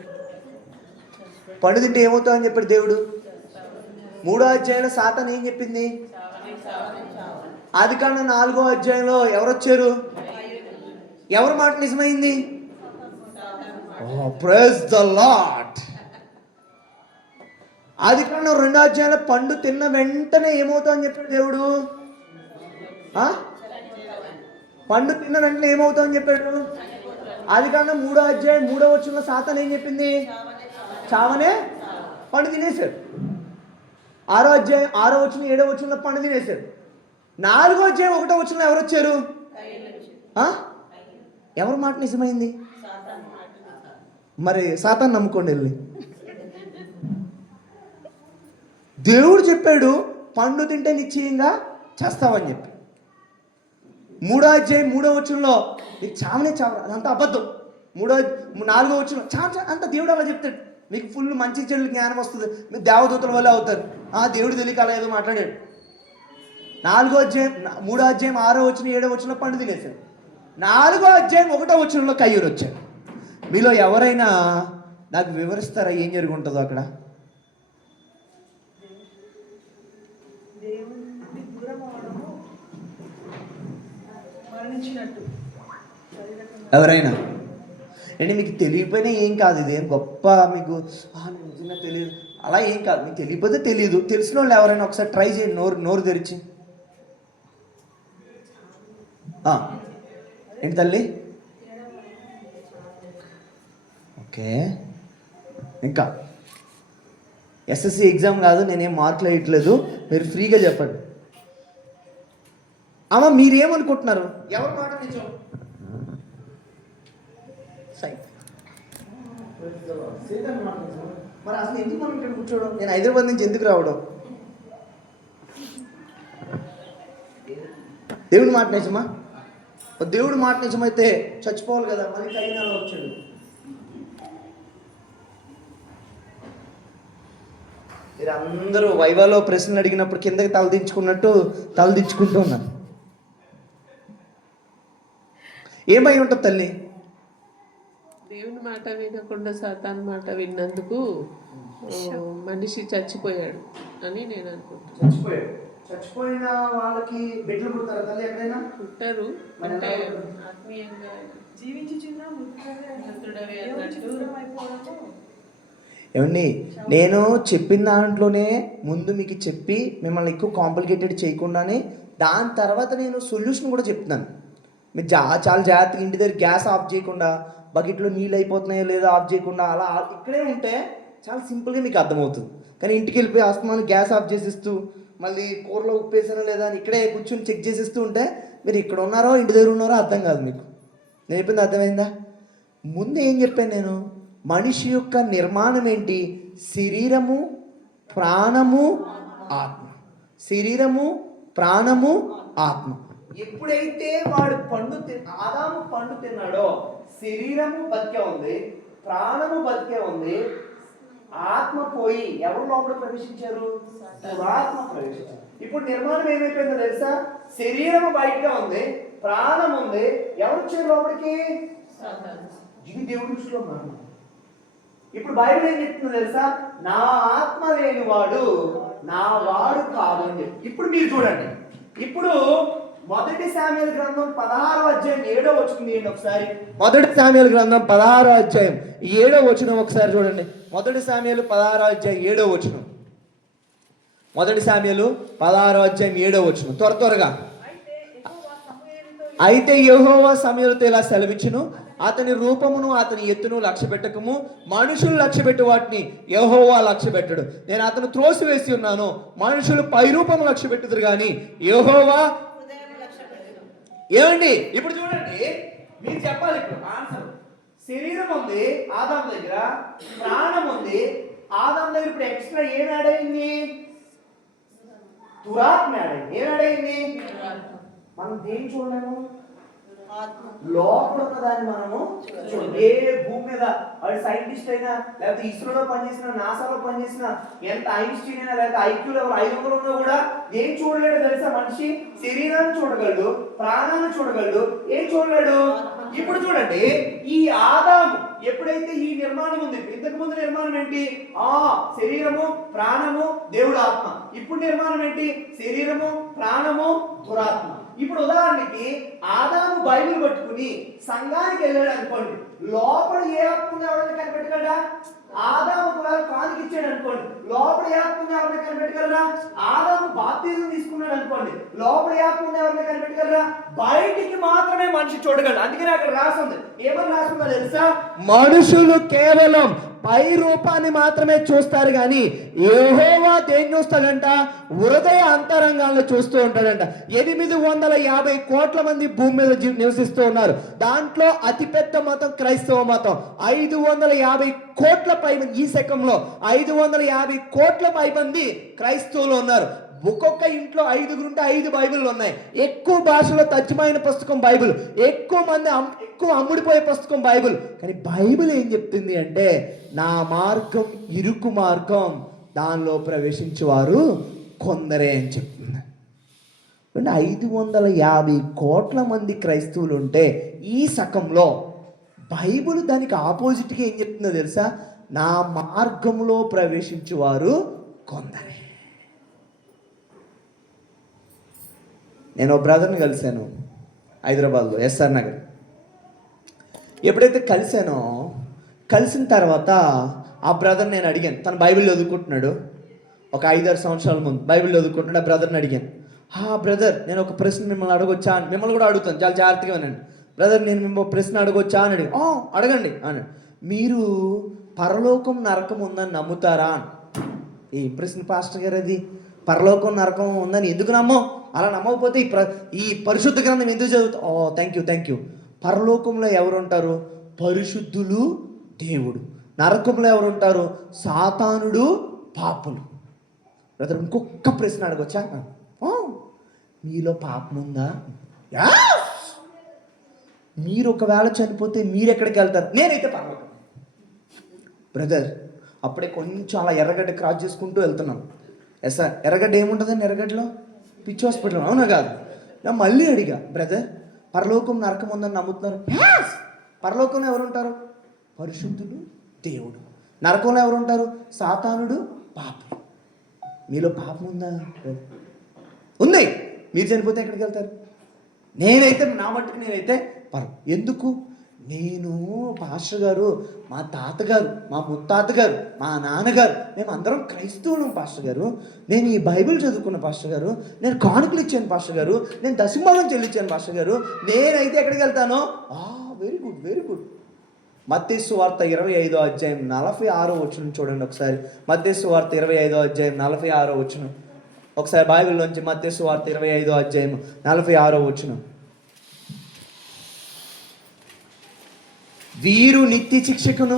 పండు తింటే ఏమవుతుందని చెప్పాడు దేవుడు. 3వ అధ్యాయంలో సాతాను ఏం చెప్పింది? ఆది కాండం 4వ అధ్యాయంలో ఎవరు వచ్చారు? ఎవరి మాట నిజమైంది? Praise the Lord. ఆది కాండం 2వ అధ్యాయంలో పండు తిన్న వెంటనే ఏమవుతామని చెప్పాడు దేవుడు. పండు తిన్న వెంటనే ఏమవుతామని చెప్పాడు. ఆది కాండం 3వ అధ్యాయం 3వ వచనంలో సాతాను ఏం చెప్పింది? చావనే. పండు తినేశారు. 6వ అధ్యాయం 6వ వచనం 7వ వచనంలో పండు తినేశారు. 4వ అధ్యాయం 1వ వచనంలో ఎవరు వచ్చారు? ఎవరి మాట నిజమైంది? మరి సాతాను నమ్ముకోండి వెళ్ళి. దేవుడు చెప్పాడు పండు తింటే నిశ్చయంగా చేస్తావని చెప్పి. 3వ అధ్యాయం 3వ వచనంలో నీకు చావనే చావు, అదంతా అబద్ధం. 4వ వచనం అంత దేవుడు అలా చెప్తాడు. మీకు ఫుల్ మంచి చెడులు జ్ఞానం వస్తుంది, మీరు దేవదూతల వల్ల అవుతారు. దేవుడు తెలియక అలా ఏదో మాట్లాడాడు. 4వ అధ్యాయం 3వ అధ్యాయం 6వ వచనం 7వ వచనంలో పండు తినేశాడు. 4వ అధ్యాయం 1వ వచనంలో కయ్యూరు వచ్చాడు. మీలో ఎవరైనా నాకు వివరిస్తారా ఏం జరిగి ఉంటుందో అక్కడ? ఎవరైనా అంటే మీకు తెలియకపోయినా ఏం కాదు, ఇదేం గొప్ప మీకు నిజంగా తెలియదు అలా ఏం కాదు, మీకు తెలియకపోతే తెలియదు. తెలిసిన వాళ్ళు ఎవరైనా ఒకసారి ట్రై చేయండి, నోరు తెరిచి. ఏంటి తల్లి? ఓకే, ఇంకా ఎస్ఎస్సి ఎగ్జామ్ కాదు, నేనేం మార్కులు వేయట్లేదు, మీరు ఫ్రీగా చెప్పండి. అమ్మ మీరేమనుకుంటున్నారు? ఎవరి మాట నిజం? మరి అసలు ఎందుకు మనం ఇక్కడ కూర్చోవడం? నేను హైదరాబాద్ నుంచి ఎందుకు రావడం? దేవుడి మాట నిజమా? దేవుడి మాట నిజమైతే చచ్చిపోవాలి కదా, మళ్ళీ కలిగినాలో వచ్చాడు. మీరు అందరూ వైవాలో ప్రశ్నలు అడిగినప్పుడు కిందకి తలదించుకున్నట్టు తలదించుకుంటూ ఉన్నారు. ఏమై ఉంటుంది తల్లి? దేవుని మాట వినకుండా సాతాన్ మాట విన్నందుకు మనిషి చచ్చిపోయాడు అని నేను అనుకుంటున్నాను. చచ్చిపోయిన వాళ్ళకి బిడ్డలు పుడతారా తల్లి? ఎక్కడైనా పుట్టారు అంటే ఆత్మీయంగా ఏమండి, నేను చెప్పిన దాంట్లోనే ముందు మీకు చెప్పి మిమ్మల్ని ఎక్కువ కాంప్లికేటెడ్ చేయకుండానే దాని తర్వాత నేను సొల్యూషన్ కూడా చెప్తున్నాను. మీరు చాలా జాగ్రత్తగా ఇంటి దగ్గర గ్యాస్ ఆఫ్ చేయకుండా, బకెట్లో నీళ్ళు అయిపోతున్నాయో లేదో ఆఫ్ చేయకుండా అలా ఇక్కడే ఉంటే చాలా సింపుల్గా మీకు అర్థమవుతుంది. కానీ ఇంటికి వెళ్ళిపోయి ఆస్తమానం గ్యాస్ ఆఫ్ చేసిస్తూ మళ్ళీ కూరలో ఉప్పు వేసానో లేదా అని ఇక్కడే కూర్చొని చెక్ చేసిస్తూ ఉంటే మీరు ఇక్కడ ఉన్నారో ఇంటి దగ్గర ఉన్నారో అర్థం కాదు మీకు. నేను చెప్పింది అర్థమైందా? ముందు ఏం చెప్పాను నేను? మనిషి యొక్క నిర్మాణం ఏంటి? శరీరము, ప్రాణము, ఆత్మ. శరీరము, ప్రాణము, ఆత్మ. ఎప్పుడైతే వాడు ఆదాము పండు తిన్నాడో శరీరము బతికే ఉంది, ప్రాణము బతికే ఉంది, ఆత్మ పోయి ఎవరు లోపల ప్రవేశించారు? ఆత్మ ప్రవేశించారు. ఇప్పుడు నిర్మాణం ఏమైపోయిందో తెలుసా? శరీరము బయటగా ఉంది, ప్రాణం ఉంది, ఎవరు వచ్చారు లోపలికి? ఇది దేవుడి దృష్టిలో మరణం. ఇప్పుడు బైబిల్ ఏం చెప్తుందో తెలుసా? నా ఆత్మ లేని వాడు నా వాడు కాదు అని చెప్పి. ఇప్పుడు మీరు చూడండి, ఇప్పుడు 1 శామ్యూయల్ గ్రంథం 16వ అధ్యాయం 7వ వచనం ఏంటి ఒకసారి? 1 శామ్యూయల్ గ్రంథం 16వ అధ్యాయం 7వ వచనం ఒకసారి చూడండి. 1 శామ్యూయల్ 16వ అధ్యాయం 7వ వచనం. 1 శామ్యూయల్ 16వ అధ్యాయం 7వ వచనం. త్వరగా. అయితే యెహోవా సమూయేలుతో ఇలా సెలవిచ్చును, అతని రూపమును అతని ఎత్తును లక్ష్య పెట్టకము, మనుషులు లక్ష్య పెట్టు వాటిని యెహోవా లక్ష్య పెట్టడు. నేను అతను త్రోసివేసి ఉన్నాను, మనుషులు పై రూపము లక్ష్య పెట్టుదురు కానీ యెహోవా. ఏమండి ఇప్పుడు చూడండి, మీరు చెప్పాలి ఇప్పుడు ఆన్సర్. శరీరం ఉంది ఆదాం దగ్గర, ప్రాణం ఉంది ఆదాం దగ్గర. ఇప్పుడు ఎక్స్ట్రా ఏం యాడ్ అయింది? దురాత్మ యాడ్ అయింది. ఏం యాడ్ అయింది? మనం దేని చూడలేము, లోపల ఉన్నదాన్ని మనము ఏ భూమి మీద వాడు సైంటిస్ట్ అయినా లేకపోతే ఇస్రోలో పనిచేసిన, నాసాలో పనిచేసిన, ఎంత ఐన్స్టీన్ అయినా లేకపోతే ఐక్యూ లెవెల్ 500 ఉన్నా కూడా ఏం చూడలేడు తెలుసా? మనిషి శరీరాన్ని చూడగలడు, ప్రాణాన్ని చూడగలడు, ఏం చూడలేడు? ఇప్పుడు చూడండి, ఈ ఆదాము ఎప్పుడైతే ఈ నిర్మాణం ఉంది, ఇంతకు ముందు నిర్మాణం ఏంటి? శరీరము, ప్రాణము, దేవుడు ఆత్మ. ఇప్పుడు నిర్మాణం ఏంటి? శరీరము, ప్రాణము, దురాత్మ. ఇప్పుడు ఉదాహరణకి ఆదాము బైబిల్ పట్టుకుని సంఘానికి వెళ్ళాడు అనుకోండి, లోపల ఏ ఆత్మ ఉంది ఎవరైనా కనిపెట్టగలరా? ఆదాము కానుక ఇచ్చాడు అనుకోండి, లోపల ఏ ఆత్మ ఉంది ఎవరైనా కనిపెట్టగలరా? ఆదాము బాప్తిజం తీసుకున్నాడు అనుకోండి, లోపల ఏ ఆత్మ ఉంది ఎవరైనా కనిపెట్టగలరా? బయటికి మాత్రమే మనిషి చూడగలడు. అందుకని అక్కడ రాసింది, ఏమని రాసిందో తెలుసా? మనుషులు కేవలం పై రూపాన్ని మాత్రమే చూస్తారు కానీ యెహోవా దేన్ని చూస్తాడంట? హృదయ అంతరంగాలను చూస్తూ ఉంటాడంట. 850 కోట్ల మంది భూమి మీద నివసిస్తూ ఉన్నారు. దాంట్లో అతిపెద్ద మతం క్రైస్తవ మతం. 550 కోట్ల పైమంది, ఈ శకంలో 550 కోట్ల పైమంది క్రైస్తవులు ఉన్నారు. ఒక్కొక్క ఇంట్లో 5 ఉంటే 5 బైబిళ్ళు ఉన్నాయి. ఎక్కువ భాషలో తర్జుమైన పుస్తకం బైబిల్, ఎక్కువ అమ్ముడిపోయే పుస్తకం బైబిల్. కానీ బైబిల్ ఏం చెప్తుంది అంటే, నా మార్గం ఇరుకు మార్గం, దానిలో ప్రవేశించేవారు కొందరే అని చెప్తుంది. 550 కోట్ల మంది క్రైస్తవులు ఉంటే ఈ శకంలో బైబిల్ దానికి ఆపోజిట్గా ఏం చెప్తుందో తెలుసా? నా మార్గంలో ప్రవేశించేవారు కొందరే. నేను ఒక బ్రదర్ని కలిశాను హైదరాబాద్లో, ఎస్ఆర్ నగర్. ఎప్పుడైతే కలిసిన తర్వాత ఆ బ్రదర్ నేను అడిగాను, తను బైబిల్ చదువుకుంటున్నాడు, ఒక 5-6 సంవత్సరాల ముందు బైబిల్ చదువుకుంటున్నాడు. ఆ బ్రదర్ని అడిగాను, బ్రదర్ నేను ఒక ప్రశ్న మిమ్మల్ని అడగొచ్చా అని. మిమ్మల్ని కూడా అడుగుతాను, చాలా జాగ్రత్తగా వినండి. బ్రదర్ నేను మిమ్మల్ని ప్రశ్న అడగొచ్చా అని అడిగి, అడగండి అన్నాడు. మీరు పరలోకం నరకం ఉందని నమ్ముతారా అని. ఏ ప్రశ్న పాస్టర్ గారు అది? పరలోకం నరకం ఉందని ఎందుకు నమ్మం? అలా నమ్మకపోతే ఈ పరిశుద్ధ గ్రంథం ఎందుకు చదువుతా? Thank you. పరలోకంలో ఎవరు ఉంటారు? పరిశుద్ధులు, దేవుడు. నరకంలో ఎవరు ఉంటారు? సాతానుడు, పాపులు. బ్రదర్ ఇంకొక ప్రశ్న అడగొచ్చా? మీలో పాపం ఉందా? మీరు ఒకవేళ చనిపోతే మీరు ఎక్కడికి వెళ్తారు? నేనైతే పరలోకం. బ్రదర్ అప్పుడే కొంచెం అలా ఎర్రగడ్డ క్రాస్ చేసుకుంటూ వెళ్తున్నాం. సార్ ఎర్రగడ్డ ఏముంటుందండి? ఎర్రగడ్డలో పిచ్చి హాస్పిటల్, అవునా కాదు? నా మళ్ళీ అడిగా, బ్రదర్ పరలోకం నరకం ఉందని నమ్ముతున్నారు? పరలోకంలో ఎవరు ఉంటారు? పరిశుద్ధుడు, దేవుడు. నరకంలో ఎవరు ఉంటారు? సాతానుడు, పాపం. మీలో పాపం ఉందా? ఉంది. మీరు చనిపోతే ఎక్కడికి వెళ్తారు? నేనైతే నా మట్టుకు నేనైతే ఎందుకు? నేను పాస్టర్ గారు, మా తాతగారు, మా ముత్తాతగారు, మా నాన్నగారు, మేము అందరం క్రైస్తవులం పాస్టర్ గారు. నేను ఈ బైబిల్ చదువుకున్న పాస్టర్ గారు, నేను కానుకలు ఇచ్చాను పాస్టర్ గారు, నేను దశంభాగం చెల్లించాను పాస్టర్ గారు. నేనైతే ఎక్కడికి వెళ్తాను? Very good. మత్తయి సువార్త 25వ అధ్యాయం 46వ వచనం చూడండి ఒకసారి. మత్తయి సువార్త 25వ అధ్యాయం 46వ వచనం ఒకసారి బైబిల్లోంచి. మత్తయి సువార్త 25వ అధ్యాయం 46వ వచనం. వీరు నిత్య శిక్షకును,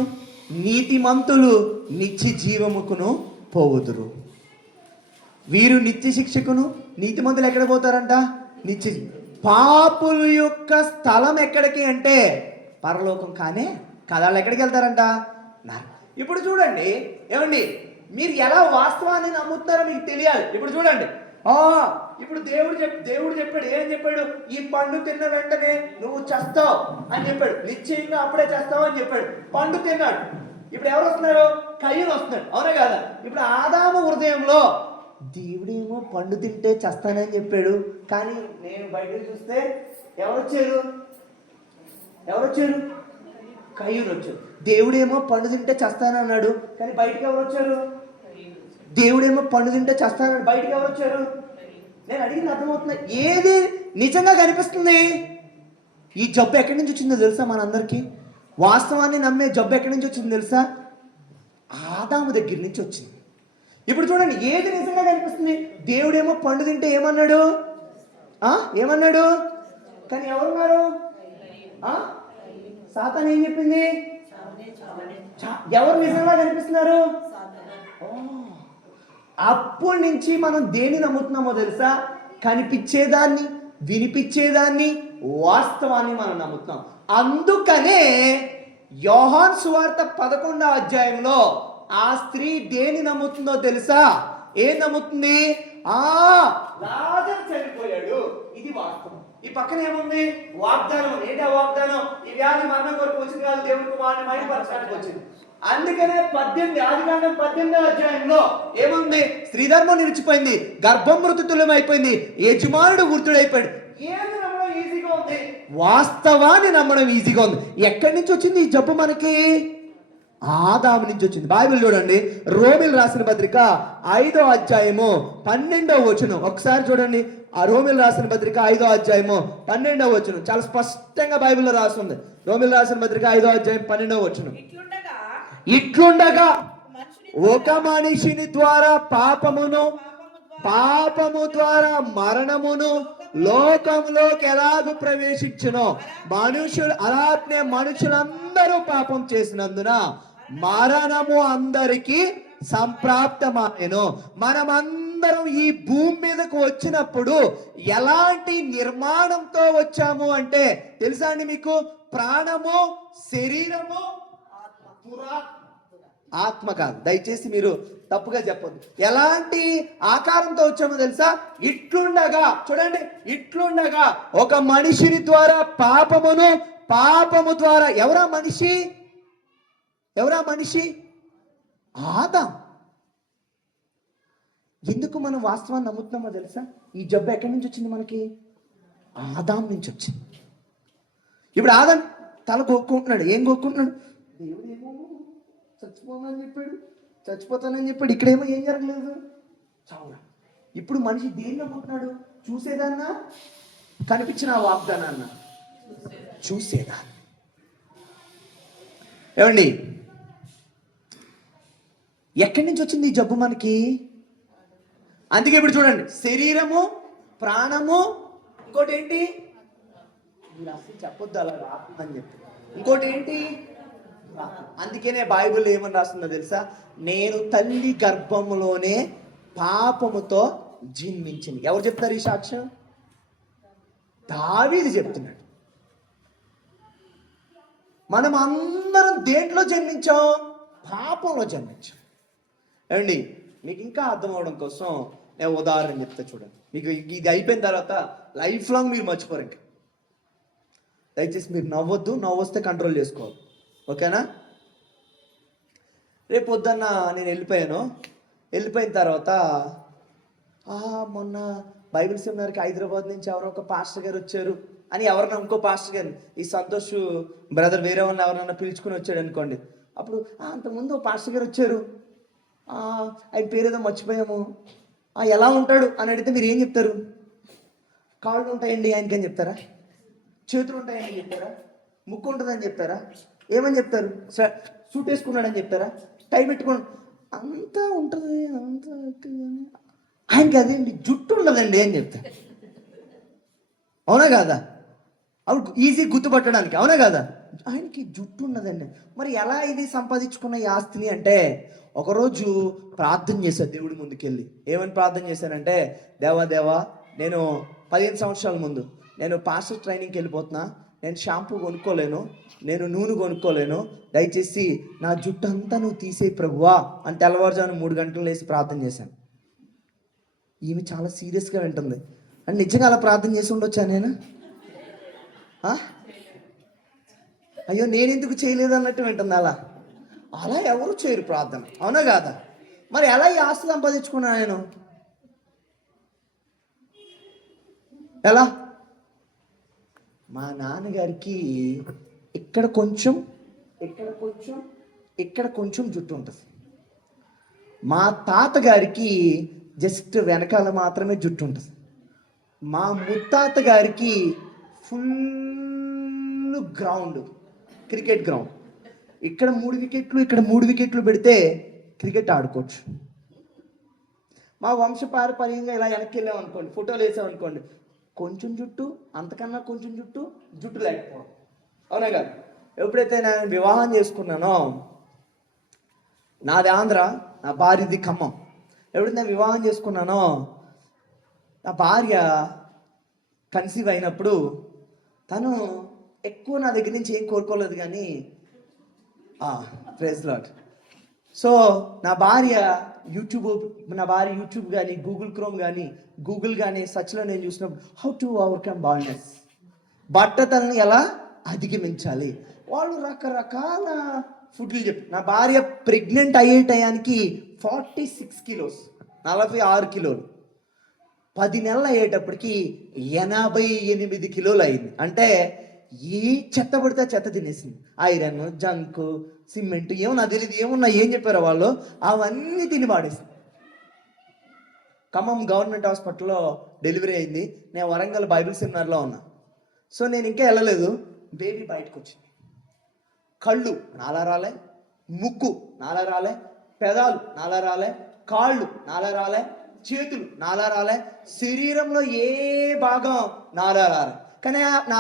నీతిమంతులు నిత్య జీవముకును పోవుదురు. వీరు నిత్య శిక్షకును, నీతిమంతులు ఎక్కడ పోతారంట? నిత్య. పాపుల యొక్క స్థలం ఎక్కడికి అంటే పరలోకం. కానీ కథలు ఎక్కడికి వెళ్తారంట? ఇప్పుడు చూడండి, ఏమండి మీరు ఎలా వాస్తవాన్ని నమ్ముతున్నారో మీకు తెలియాలి. ఇప్పుడు చూడండి, ఇప్పుడు దేవుడు చెప్పాడు, ఏం చెప్పాడు? ఈ పండు తిన్న వెంటనే నువ్వు చేస్తావు అని చెప్పాడు. నిశ్చయంగా అప్పుడే చేస్తావు అని చెప్పాడు. పండు తిన్నాడు. ఇప్పుడు ఎవరు వస్తున్నారు? కయ్యూను వస్తున్నాడు, అవునా కాదా? ఇప్పుడు ఆదాము హృదయంలో దేవుడేమో పండు తింటే చేస్తానని చెప్పాడు, కానీ నేను బయటకు చూస్తే ఎవరు వచ్చారు? కయ్యూను వచ్చాడు. దేవుడేమో పండు తింటే చేస్తానన్నాడు, కానీ బయటకు ఎవరు వచ్చారు? దేవుడేమో పండు తింటే చేస్తానన్నాడు, బయటకు ఎవరు వచ్చారు? నేను అడిగింది అర్థమవుతుంది. ఏది నిజంగా కనిపిస్తుంది? ఈ జబ్బు ఎక్కడి నుంచి వచ్చిందో తెలుసా మనందరికీ? వాస్తవాన్ని నమ్మే జబ్బు ఎక్కడి నుంచి వచ్చింది తెలుసా? ఆదాము దగ్గర నుంచి వచ్చింది. ఇప్పుడు చూడండి, ఏది నిజంగా కనిపిస్తుంది? దేవుడేమో పండు తింటే ఏమన్నాడు? కానీ ఎవరున్నారు? సాతాను ఏం చెప్పింది? ఎవరు నిజంగా కనిపిస్తున్నారు? అప్పటి నుంచి మనం దేన్ని నమ్ముతున్నామో తెలుసా? కనిపించేదాన్ని, వినిపించేదాన్ని, వాస్తవాన్ని మనం నమ్ముతున్నాం. అందుకనే యోహాను సువార్త 11వ అధ్యాయంలో ఆ స్త్రీ దేని నమ్ముతుందో తెలుసా? ఏం నమ్ముతుంది? లాజరు చనిపోయాడు, ఇది వాస్తవం. ఈ పక్కన ఏముంది? వాగ్దానం. ఏంటి ఆ వాగ్దానం? ఈ వ్యాధి మరణం కొరకు వచ్చింది కాదు, దేవుడి కుమారుని మహిమపరచడానికి వచ్చింది. అందుకనే 18 18వ అధ్యాయంలో ఏముంది? స్త్రీధర్మం నిలిచిపోయింది, గర్భం మృతుతుల్యం అయిపోయింది, యజమానుడు వృద్ధుడైపోయాడు. ఏది నమ్మడం ఈజీగా ఉంది? వాస్తవాన్ని నమ్మడం ఈజీగా ఉంది. ఎక్కడి నుంచి వచ్చింది ఈ జబ్బు మనకి? ఆదాము నుంచి వచ్చింది. బైబిల్ చూడండి, రోమిల్ రాసిన పత్రిక 5వ అధ్యాయము 12వ వచనం ఒకసారి చూడండి. ఆ రోమిల్ రాసిన పత్రిక 5వ అధ్యాయము 12వ వచనం చాలా స్పష్టంగా బైబిల్లో రాస్తుంది. రోమిల్ రాసిన పత్రిక 5వ అధ్యాయం 12వ వచనం. ఇట్లుండగా ఒక మనిషిని ద్వారా పాపము ద్వారా మరణమును లోకంలోకి ఎలాగూ ప్రవేశించునో అలానే మనుషులందరూ పాపం చేసినందున మరణము అందరికీ సంప్రాప్తమాయెను. మనమందరం ఈ భూమి మీదకు వచ్చినప్పుడు ఎలాంటి నిర్మాణంతో వచ్చాము అంటే తెలుసా అండి మీకు? ప్రాణము, శరీరము, ఆత్మ కాదు. దయచేసి మీరు తప్పుగా చెప్పొద్దు. ఎలాంటి ఆకారంతో వచ్చామో తెలుసా? ఇట్లుండగా చూడండి, ఇట్లుండగా ఒక మనిషిని ద్వారా పాపము ద్వారా ఎవరా మనిషి? ఆదాం. ఎందుకు మనం వాస్తవాన్ని నమ్ముతున్నామో తెలుసా? ఈ జబ్బు ఎక్కడి నుంచి వచ్చింది మనకి? ఆదాం నుంచి వచ్చింది. ఇప్పుడు ఆదాం తల గోక్కుంటున్నాడు. ఏం గోక్కుంటున్నాడు? దేవుడేమో చచ్చిపోనని చెప్పాడు, చచ్చిపోతానని చెప్పాడు. ఇక్కడేమో ఏం జరగలేదు, చావురా. ఇప్పుడు మనిషి దేన్ని నమ్ముతున్నాడు? చూసేదాన్నా, కనిపించిన వాగ్దానాన్న? చూసేదా. ఏమండి, ఎక్కడి నుంచి వచ్చింది ఈ జబ్బు మనకి? అందుకే ఇప్పుడు చూడండి, శరీరము, ప్రాణము, ఇంకోటి ఏంటి? మీరు అసలు చెప్పొద్దు అలా రాకుందని చెప్పి. ఇంకోటి ఏంటి? అందుకనే బైబిల్ ఏమని రాస్తుందో తెలుసా? నేను తల్లి గర్భములోనే పాపముతో జన్మించింది. ఎవరు చెప్తారు ఈ సాక్ష్యం? దావీదు చెప్తున్నాడు. మనం అందరం దేంట్లో జన్మించాం? పాపంలో జన్మించాం. ఏమండి, మీకు ఇంకా అర్థం అవడం కోసం నేను ఉదాహరణ చెప్తా చూడండి. మీకు ఇది అయిపోయిన తర్వాత లైఫ్ లాంగ్ మీరు మర్చిపోరు. ఇంకా దయచేసి మీరు నవ్వొద్దు, నవ్వొస్తే కంట్రోల్ చేసుకోవాలి, ఓకేనా? రేపు పొద్దున్న నేను వెళ్ళిపోయిన తర్వాత మొన్న బైబిల్ సెమినార్కి హైదరాబాద్ నుంచి ఎవరో ఒక పాస్టర్ గారు వచ్చారు అని ఎవరన్నా ఇంకో పాస్టర్ గారు, ఈ సంతోష్ బ్రదర్ వేరే వాళ్ళని ఎవరన్నా పిలుచుకుని వచ్చాడు అనుకోండి. అప్పుడు అంతకుముందు ఓ పాస్టర్ గారు వచ్చారు, ఆయన పేరేదో మర్చిపోయాము, ఎలా ఉంటాడు అని అడిగితే మీరు ఏం చెప్తారు? కాళ్ళు ఉంటాయండి ఆయనకని చెప్తారా? చేతులు ఉంటాయని చెప్తారా? ముక్కు ఉంటుందని చెప్తారా? ఏమని చెప్తారు? సూట్ వేసుకున్నాడని చెప్తారా? టై పెట్టుకోండి అంతా ఉంటుంది, అంతా ఆయనకి అదేంటి జుట్టు ఉండదండి అని చెప్తారు. అవునా కాదా? అప్పుడు ఈజీ గుర్తుపట్టడానికి, అవునా కాదా? ఆయనకి జుట్టు ఉన్నదండి. మరి ఎలా ఇది సంపాదించుకున్న ఈ ఆస్తిని అంటే, ఒకరోజు ప్రార్థన చేశాను దేవుడి ముందుకెళ్ళి. ఏమని ప్రార్థన చేశానంటే, దేవా నేను 15 సంవత్సరాల ముందు నేను పాస్టర్ ట్రైనింగ్కి వెళ్ళిపోతున్నా, నేను షాంపూ కొనుక్కోలేను, నేను నూనె కొనుక్కోలేను, దయచేసి నా జుట్టు అంతా నువ్వు తీసేయి ప్రభువా అని తెల్లవారుజామున 3 గంటలు లేసి ప్రార్థన చేశాను. ఈమె చాలా సీరియస్గా వింటుంది. అని నిజంగా అలా ప్రార్థన చేసి ఉండొచ్చా నేను? అయ్యో నేను ఎందుకు చేయలేదు అన్నట్టు వింటుంది. అలా ఎవరు చేయరు ప్రార్థన, అవునా కాదా? మరి ఎలా ఈ ఆస్తి సంపాదించుకున్నా నేను? ఎలా? మా నాన్నగారికి ఇక్కడ కొంచెం జుట్టు ఉంటుంది. మా తాతగారికి జస్ట్ వెనకాల మాత్రమే జుట్టు ఉంటుంది. మా ముత్తాత గారికి ఫుల్ గ్రౌండ్, క్రికెట్ గ్రౌండ్. ఇక్కడ 3 వికెట్లు, ఇక్కడ 3 వికెట్లు పెడితే క్రికెట్ ఆడుకోవచ్చు. మా వంశపారపర్యంగా ఇలా వెనక్కి వెళ్ళామనుకోండి, ఫోటోలు వేసామనుకోండి, కొంచెం జుట్టు, అంతకన్నా కొంచెం జుట్టు లేకపోవడం, అవునా కాదు? ఎప్పుడైతే నేను వివాహం చేసుకున్నానో, నాది ఆంధ్ర, నా భార్యది ఖమ్మం. ఎప్పుడైతే నేను వివాహం చేసుకున్నానో, నా భార్య కన్సీవ్ అయినప్పుడు తను ఎక్కువ నా దగ్గర నుంచి ఏం కోరుకోలేదు, కానీ ప్రైజ్ లార్డ్. సో నా భార్య యూట్యూబ్ కానీ, గూగుల్ క్రోమ్ కానీ, గూగుల్ కానీ సర్చ్లో నేను చూసినప్పుడు హౌ టు ఓవర్కమ్ బాల్నెస్, బట్టతలని ఎలా అధిగమించాలి, వాళ్ళు రకరకాల ఫుడ్లు చెప్పి. నా భార్య ప్రెగ్నెంట్ అయ్యే టయానికి 46 కిలోస్, 46 కిలోలు. 10 నెలలు అయ్యేటప్పటికి 88 కిలోలు అయింది. అంటే ఏ చెత్త పడితే చెత్త తినేసింది. ఐరన్, జంక్, సిమెంట్, ఏమన్నా తెలియదు, ఏమన్నా ఏం చెప్పారో వాళ్ళు, అవన్నీ తిని పాడేసింది. ఖమ్మం గవర్నమెంట్ హాస్పిటల్లో డెలివరీ అయింది. నేను వరంగల్ బైబిల్ సెమినార్లో ఉన్నా. సో నేను ఇంకా వెళ్ళలేదు. బేబీ బయటకు వచ్చింది. కళ్ళు నాలా రాలే, ముక్కు నాలా రాలే, పెదాలు నాలా రాలే, కాళ్ళు నాలా రాలే, చేతులు నాలా రాలే, శరీరంలో ఏ భాగం నాలా రాలే. కానీ నా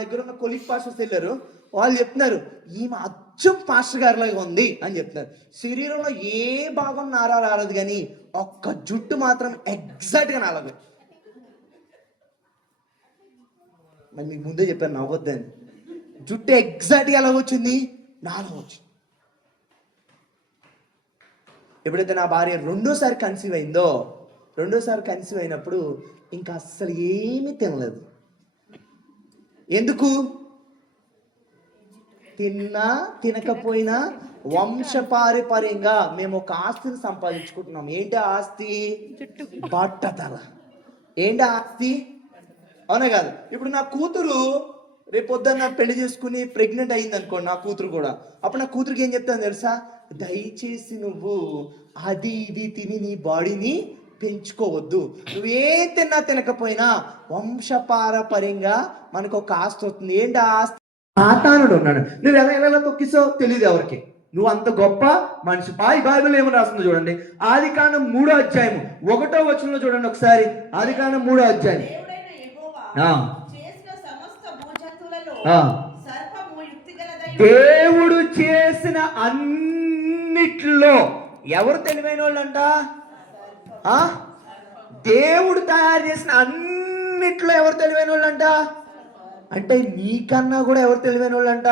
దగ్గర ఉన్న కొలిక్ పాస్టర్స్ వెళ్ళారు, వాళ్ళు చెప్తున్నారు ఈమె అచ్చం పాస్టర్ గారిలాగా ఉంది అని చెప్తున్నారు. శరీరంలో ఏ భాగం నారా రాలేదు, కానీ ఒక్క జుట్టు మాత్రం ఎగ్జాక్ట్గా నాలదు. మరి మీకు ముందే చెప్పాను నవ్వొద్దని. జుట్టు ఎగ్జాక్ట్గా ఎలా వచ్చింది? నాలో వచ్చింది. ఎప్పుడైతే నా భార్య రెండోసారి కన్సీవ్ అయినప్పుడు ఇంకా అస్సలు ఏమీ తినలేదు. ఎందుకు? తిన్నా తినకపోయినా వంశపారంపర్యంగా మేము ఒక ఆస్తిని సంపాదించుకుంటున్నాం. ఏంటి ఆస్తి? బట్టతల. ఏంటి ఆస్తి? అవునా కాదు? ఇప్పుడు నా కూతురు రేపు పొద్దున్న పెళ్లి చేసుకుని ప్రెగ్నెంట్ అయింది అనుకోండి నా కూతురు కూడా, అప్పుడు నా కూతురికి ఏం చెప్తాను తెలుసా? దయచేసి నువ్వు అది ఇది తిని నీ బాడీని పెంచుకోవద్దు. నువ్వేం తినకపోయినా వంశపారపర్యంగా మనకు ఒక ఆస్తి వస్తుంది. ఏంటి ఆ ఆస్తి? సాతానుడు ఉన్నాడు. నువ్వు ఎలా తొక్కిసావు తెలియదు ఎవరికి. నువ్వు అంత గొప్ప మనిషి. బైబిల్ ఏమో రాస్తుందో చూడండి. ఆదికాండం 3వ అధ్యాయము 1వ వచనంలో చూడండి ఒకసారి. ఆదికాండం 3వ అధ్యాయం. దేవుడైన యెహోవా చేసిన సమస్త భూజంతువులలో సర్పము యుక్తిగలదై దేవుడు చేసిన అన్నిట్లో ఎవరు తెలివైన వాళ్ళంట? దేవుడు తయారు చేసిన అన్నిట్లో ఎవరు తెలివైన వాళ్ళంట? అంటే నీకన్నా కూడా ఎవరు తెలివైన వాళ్ళంట?